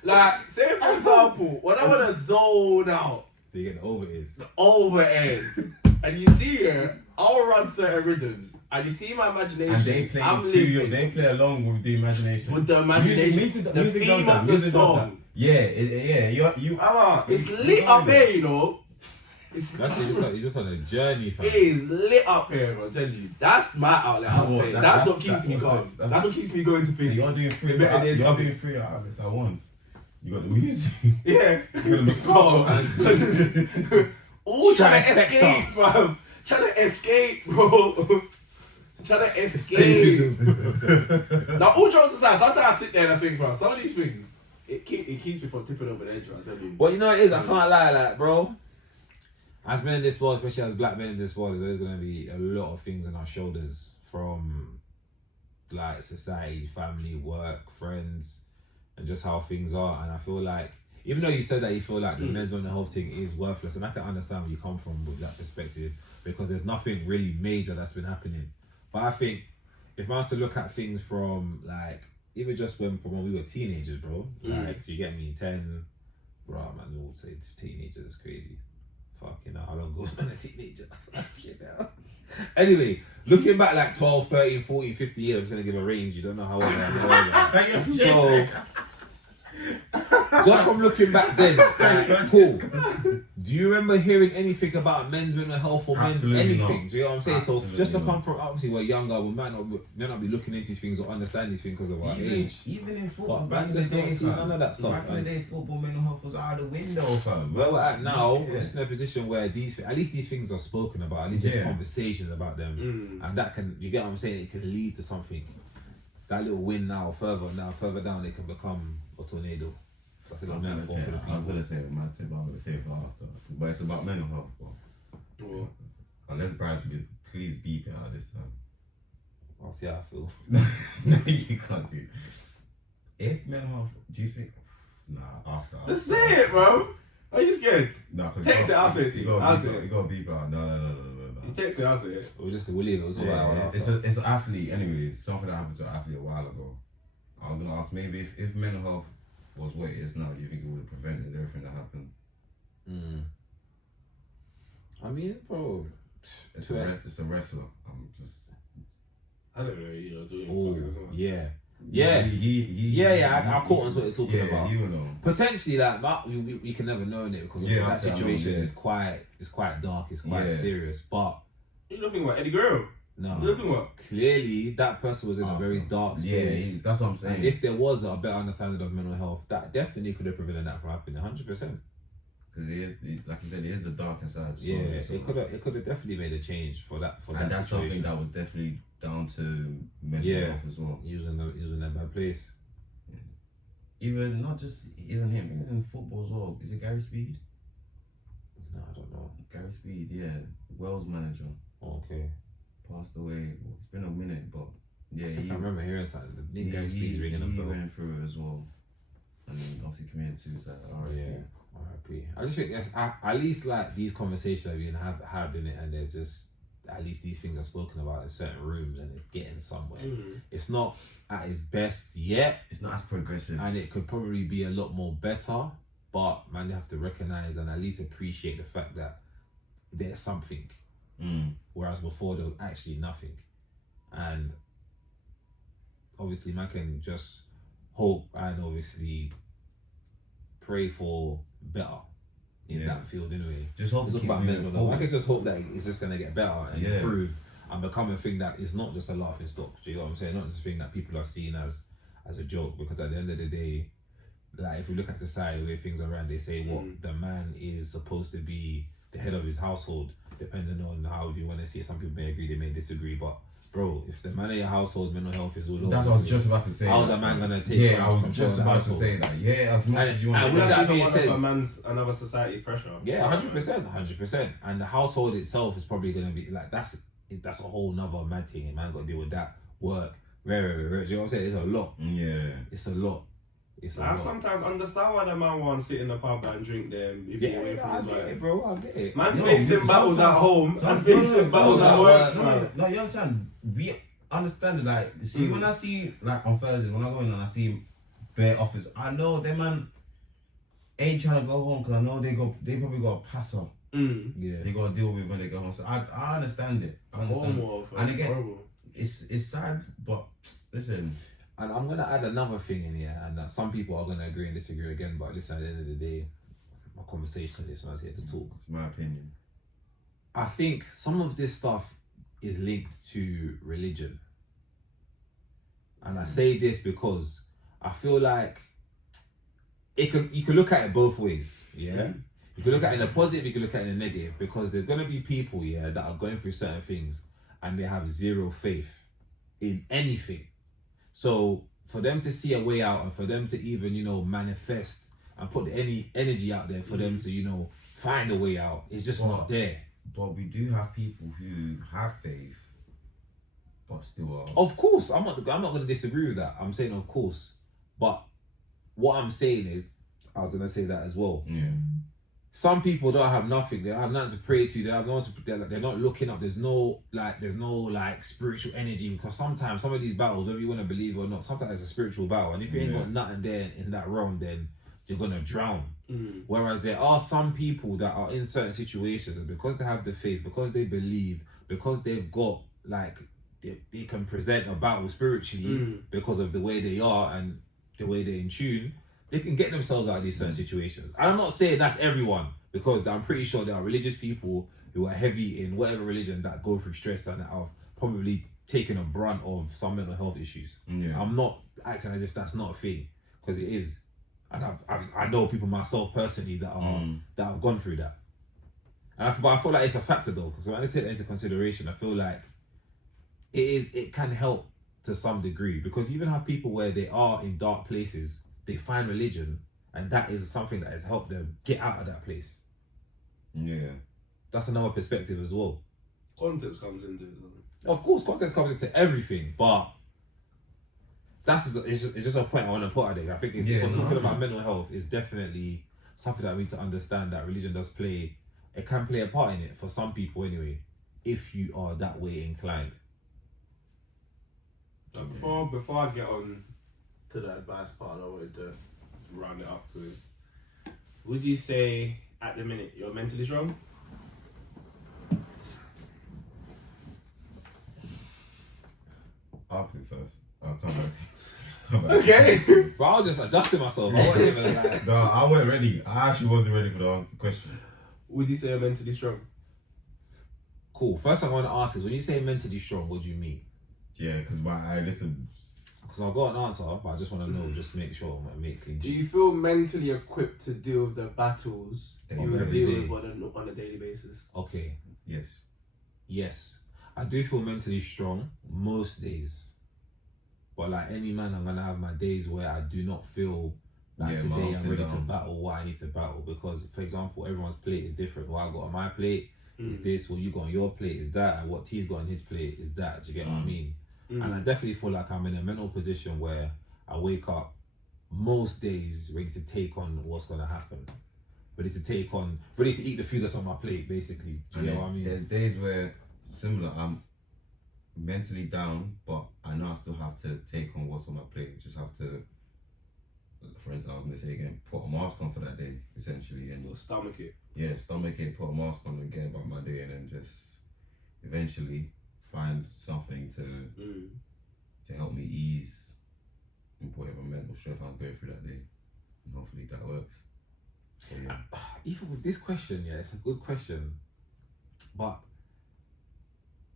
Like, say for example, when I want to zone out, so you get the over ears. over ends, and you see her, I'll run certain rhythms, and you see my imagination. And they play I'm to you, living they play along with the imagination. with the imagination, Music the does theme that, of the music does that. song. Yeah, you. It's lit up here, you know. It's He's just on a journey, fam. It is lit up here, bro. I tell you, that's my outlet. I'd say that's what keeps me going. that's- That's what keeps me going to So think. you're doing three. better days You're coming. doing three outlets at once. You got the music. Yeah, You got the Moscato. all trying to Trifecta. escape, fam. Trying to escape, bro. Trying to escape. Now, all jokes aside, sometimes I sit there and I think, bro, some of these things, it keeps me from tipping over the edge, I tell you. Well, you know what it is? I can't lie, like, bro. As men in this world, especially as black men in this world, there's going to be a lot of things on our shoulders from, like, society, family, work, friends, and just how things are. And I feel like, even though you said that you feel like the men's mental health thing is worthless, and I can understand where you come from with that perspective, because there's nothing really major that's been happening. But I think if I was to look at things from, like, even just from when we were teenagers, bro, like, you get me, 10, bro, man, we would say teenagers is crazy. Fucking hell, how long ago was man a teenager? Fucking hell. Anyway, looking back like 12, 13, 14, 50 years, I'm just going to give a range. You don't know how old I am. So, just from looking back then, like, cool. Do you remember hearing anything about men's mental health or men's Absolutely anything? not. Do you know what I'm saying? Absolutely So just to not. come from, obviously we're younger, we might not be looking into these things or understand these things because of our age. Even in football, But back man in the just don't day, see fam. none of that stuff, Back in the man. day, football mental health was out of the window, fam. Where we're at now, Yeah. we're just in a position where at least these things are spoken about, at least there's Yeah. conversations about them, and that can, you get what I'm saying, it can lead to something. That little win further down, it can become a tornado. That's a I little was gonna metaphor say, for the I was people. gonna say it might tip, but I'm gonna say it for after. But it's about mental health, bro. Well, Unless Brad, please beep it out this time. I'll see how I feel. No, you can't do. If mental health, do you think? Nah, after. let's say it, bro. Are you scared? Nah, cause Text it, I'll say it to you. I'll say it. You gotta beep it out. No. You text me, I'll say it. We'll leave it. It was all right. Yeah, it's an athlete anyway. It's something that happened to an athlete a while ago. I was gonna ask maybe if mental health was what it is now, do you think it would have prevented everything that happened? I mean, bro. It's a wrestler. I'm just. I don't know, you know, doing Oh, yeah. Yeah. I caught on to what you're talking about. You know. Potentially, like that, we can never know it because Yeah, that situation yeah. is quite dark, it's quite Yeah. serious. But You don't think about Eddie Guerrero? no, You don't think about? clearly that person was in a very dark space. Yeah, that's what I'm saying. And if there was a better understanding of mental health, that definitely could have prevented that from happening, 100%. Because like you said, it is a dark and sad story. Yeah, so. it could have definitely made a change for that. And that's situation. something that was definitely down to mental health as well. Using that bad place. Even not just even him, even in football as well. Is it Gary Speed? No, I don't know. Gary Speed, yeah, Wales manager. Okay. Passed away. Well, it's been a minute, but yeah, I remember hearing something. The Gary Speed's ringing a bell. He went through it as well, and then obviously committed suicide. Yeah, R.I.P. I just think that's at least like these conversations that we have in it, and there's just at least these things are spoken about in certain rooms, and it's getting somewhere. It's not at its best yet. It's not as progressive, and it could probably be a lot more better. But man, you have to recognize and at least appreciate the fact that there's something. Whereas before there was actually nothing. And obviously man can just hope and obviously pray for better in that field anyway. Just hope about mental health. I can just hope that it's just gonna get better and improve and become a thing that is not just a laughing stock. Do you know what I'm saying? Not just a thing that people are seeing as a joke, because at the end of the day, like if we look at society, the way things are ran, they say what the man is supposed to be the head of his household, depending on how you want to see it. Some people may agree, they may disagree, but bro, if the man of your household mental health is all over, that's what I was just about to say. How's a man gonna take? Yeah, I was just about to say that. Yeah, as much as you want. And with that being said, another society pressure. Yeah, 100%. And the household itself is probably gonna be like that's a whole nother mad thing. Man got to deal with that work. Do you know what I'm saying? It's a lot. Yeah, it's a lot. I sometimes understand why the man wants to sit in the pub and drink them if he's away from his wife. Bro, I get it. Man's facing battles at home and facing battles at work. No, you understand? We understand it. Like, see, when I see, like, on Thursdays, when I go in and I see bare office, I know them man ain't trying to go home because I know they probably got a passer. Yeah. They got to deal with when they go home. So I understand it. I understand. And again, it's sad, but listen. And I'm going to add another thing in here, and some people are going to agree and disagree again, but listen, at the end of the day, my conversationalist man's here to talk. It's my opinion. I think some of this stuff is linked to religion. And I say this because I feel like you can look at it both ways, yeah? You can look at it in a positive, you can look at it in a negative, because there's going to be people, that are going through certain things and they have zero faith in anything. So for them to see a way out and for them to even, manifest and put any energy out there for them to, find a way out, it's just not there. But we do have people who have faith, but still are. Of course, I'm not going to disagree with that. I'm saying of course. But what I'm saying is, I was going to say that as well. Yeah. Some people don't have nothing. They don't have nothing to pray to. They have no one to. They're not looking up. There's no spiritual energy, because sometimes some of these battles, whether you want to believe or not, sometimes it's a spiritual battle. And if you ain't got nothing there in that realm, then you're gonna drown. Whereas there are some people that are in certain situations, and because they have the faith, because they believe, because they've got they can present a battle spiritually because of the way they are and the way they're in tune. They can get themselves out of these certain situations. And I'm not saying that's everyone, because I'm pretty sure there are religious people who are heavy in whatever religion that go through stress and that have probably taken a brunt of some mental health issues. Yeah. I'm not acting as if that's not a thing, because it is. And I know people myself personally that have gone through that. But I feel like it's a factor though, because when I take that into consideration, I feel like it can help to some degree, because you even have people where they are in dark places, they find religion, and that is something that has helped them get out of that place. Yeah. That's another perspective as well. Context comes into it, doesn't it? Of course, context comes into everything, but it's just a point I want to put out there. I think if we're talking about mental health, it's definitely something that we need to understand, that religion can play a part in it for some people anyway, if you are that way inclined. Before I get on to the advice part, I wanted to round it up with, would you say at the minute you're mentally strong? I'll think first. I'll come back to you. Okay. But I was just adjusting myself. I wasn't even like. No, I wasn't ready. I actually wasn't ready for the question. Would you say you're mentally strong? Cool. First thing I want to ask is, when you say mentally strong, what do you mean? Yeah, because I listen. Because I've got an answer, but I just want to know, just to make sure, make it clean. Do you feel mentally equipped to deal with the battles Day you by deal day. with on a daily basis? Okay. Yes. I do feel mentally strong most days. But like any man, I'm gonna have my days where I do not feel like Yeah, today my I'm ups and ready to downs. battle what I need to battle. Because, for example, everyone's plate is different. What I got on my plate is this, what you got on your plate is that, and what T's got on his plate is that. Do you get what I mean? And I definitely feel like I'm in a mental position where I wake up most days ready to take on what's gonna happen. Ready to eat the food that's on my plate, basically. Do you know what I mean? There's days where, similar, I'm mentally down, but I know I still have to take on what's on my plate. Just have to, for instance, I'm gonna say again, put a mask on for that day, essentially, and Or stomach it. yeah, stomach it, put a mask on and get about my day, and then just eventually find something to help me ease whatever mental stress I'm going through that day, and hopefully that works. So yeah, Even with this question, yeah, it's a good question, but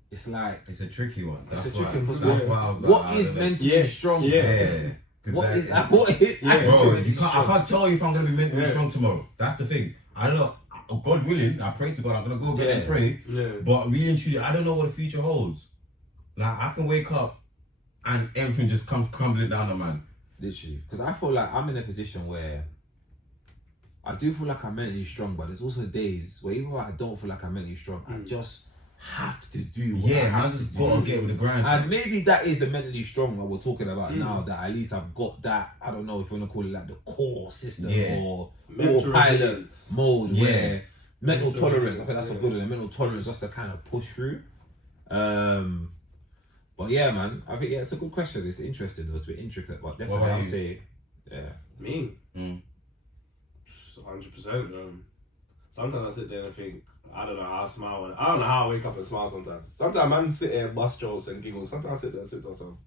it's like, it's a tricky one. It's That's a tricky why. one, That's because why I was what like, is I don't know. mentally Yeah, strong? Yeah. What is that? What is Bro, I can't tell you if I'm gonna be mentally Yeah. strong tomorrow. That's the thing. I don't know. God willing, I pray to God. I'm gonna go there and pray. Yeah. But really and truly, I don't know what the future holds. Like I can wake up and everything just comes crumbling down the man. Literally, because I feel like I'm in a position where I do feel like I'm mentally strong, but there's also days where even when I don't feel like I'm mentally strong, I just have to do what I Yeah, have man, to just do. gotta get with the grind. And maybe that is the mentally strong that we're talking about now, that at least I've got that, I don't know if you want to call it like the core system or Mental pilot resilience. mode, Yeah. where mental Mental tolerance, I think resilience, that's a good one, mental tolerance just to kind of push through. But yeah, man, I think, yeah, it's a good question. It's interesting though, it's a bit intricate, but definitely about I'll you? say, yeah. Me? Mm. 100%. Sometimes I sit there and I think, I don't know how I smile. I don't know how I wake up and smile sometimes. Sometimes I'm sit there and bust jokes and giggles. Sometimes I sit there and sit to myself.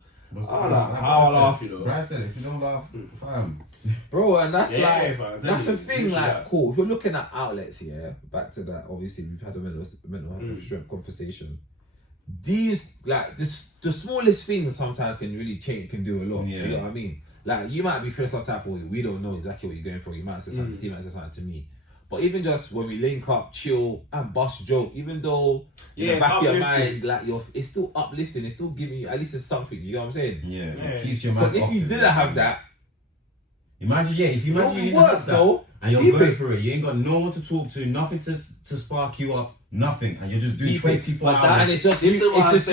I don't know how I laugh, you know. Bryce said, if you don't laugh, fam. Bro, and that's Yeah, like, fam, that's a tell you, thing, literally like, that. cool. If you're looking at outlets here, back to that, obviously, we've had a mental health strength conversation. These, like, the smallest things sometimes can really change, can do a lot. Yeah. You know what I mean? Like, you might be feeling some type of way, we don't know exactly what you're going through. You might say something to you, might say something to me. But even just when we link up, chill, and bust a joke, even though in the it's back of your uplifting. mind, like, it's still uplifting, it's still giving you, at least it's something, you know what I'm saying? Yeah, Yeah. it keeps your mind But if off you it. didn't have that, Imagine, yeah, if you imagine you no didn't have worse that, though. and you're Keep going it. through it, you ain't got no one to talk to, nothing to spark you up, nothing, and you're just doing Keep it. 24 But that- hours. and it's just This is what it's I just say.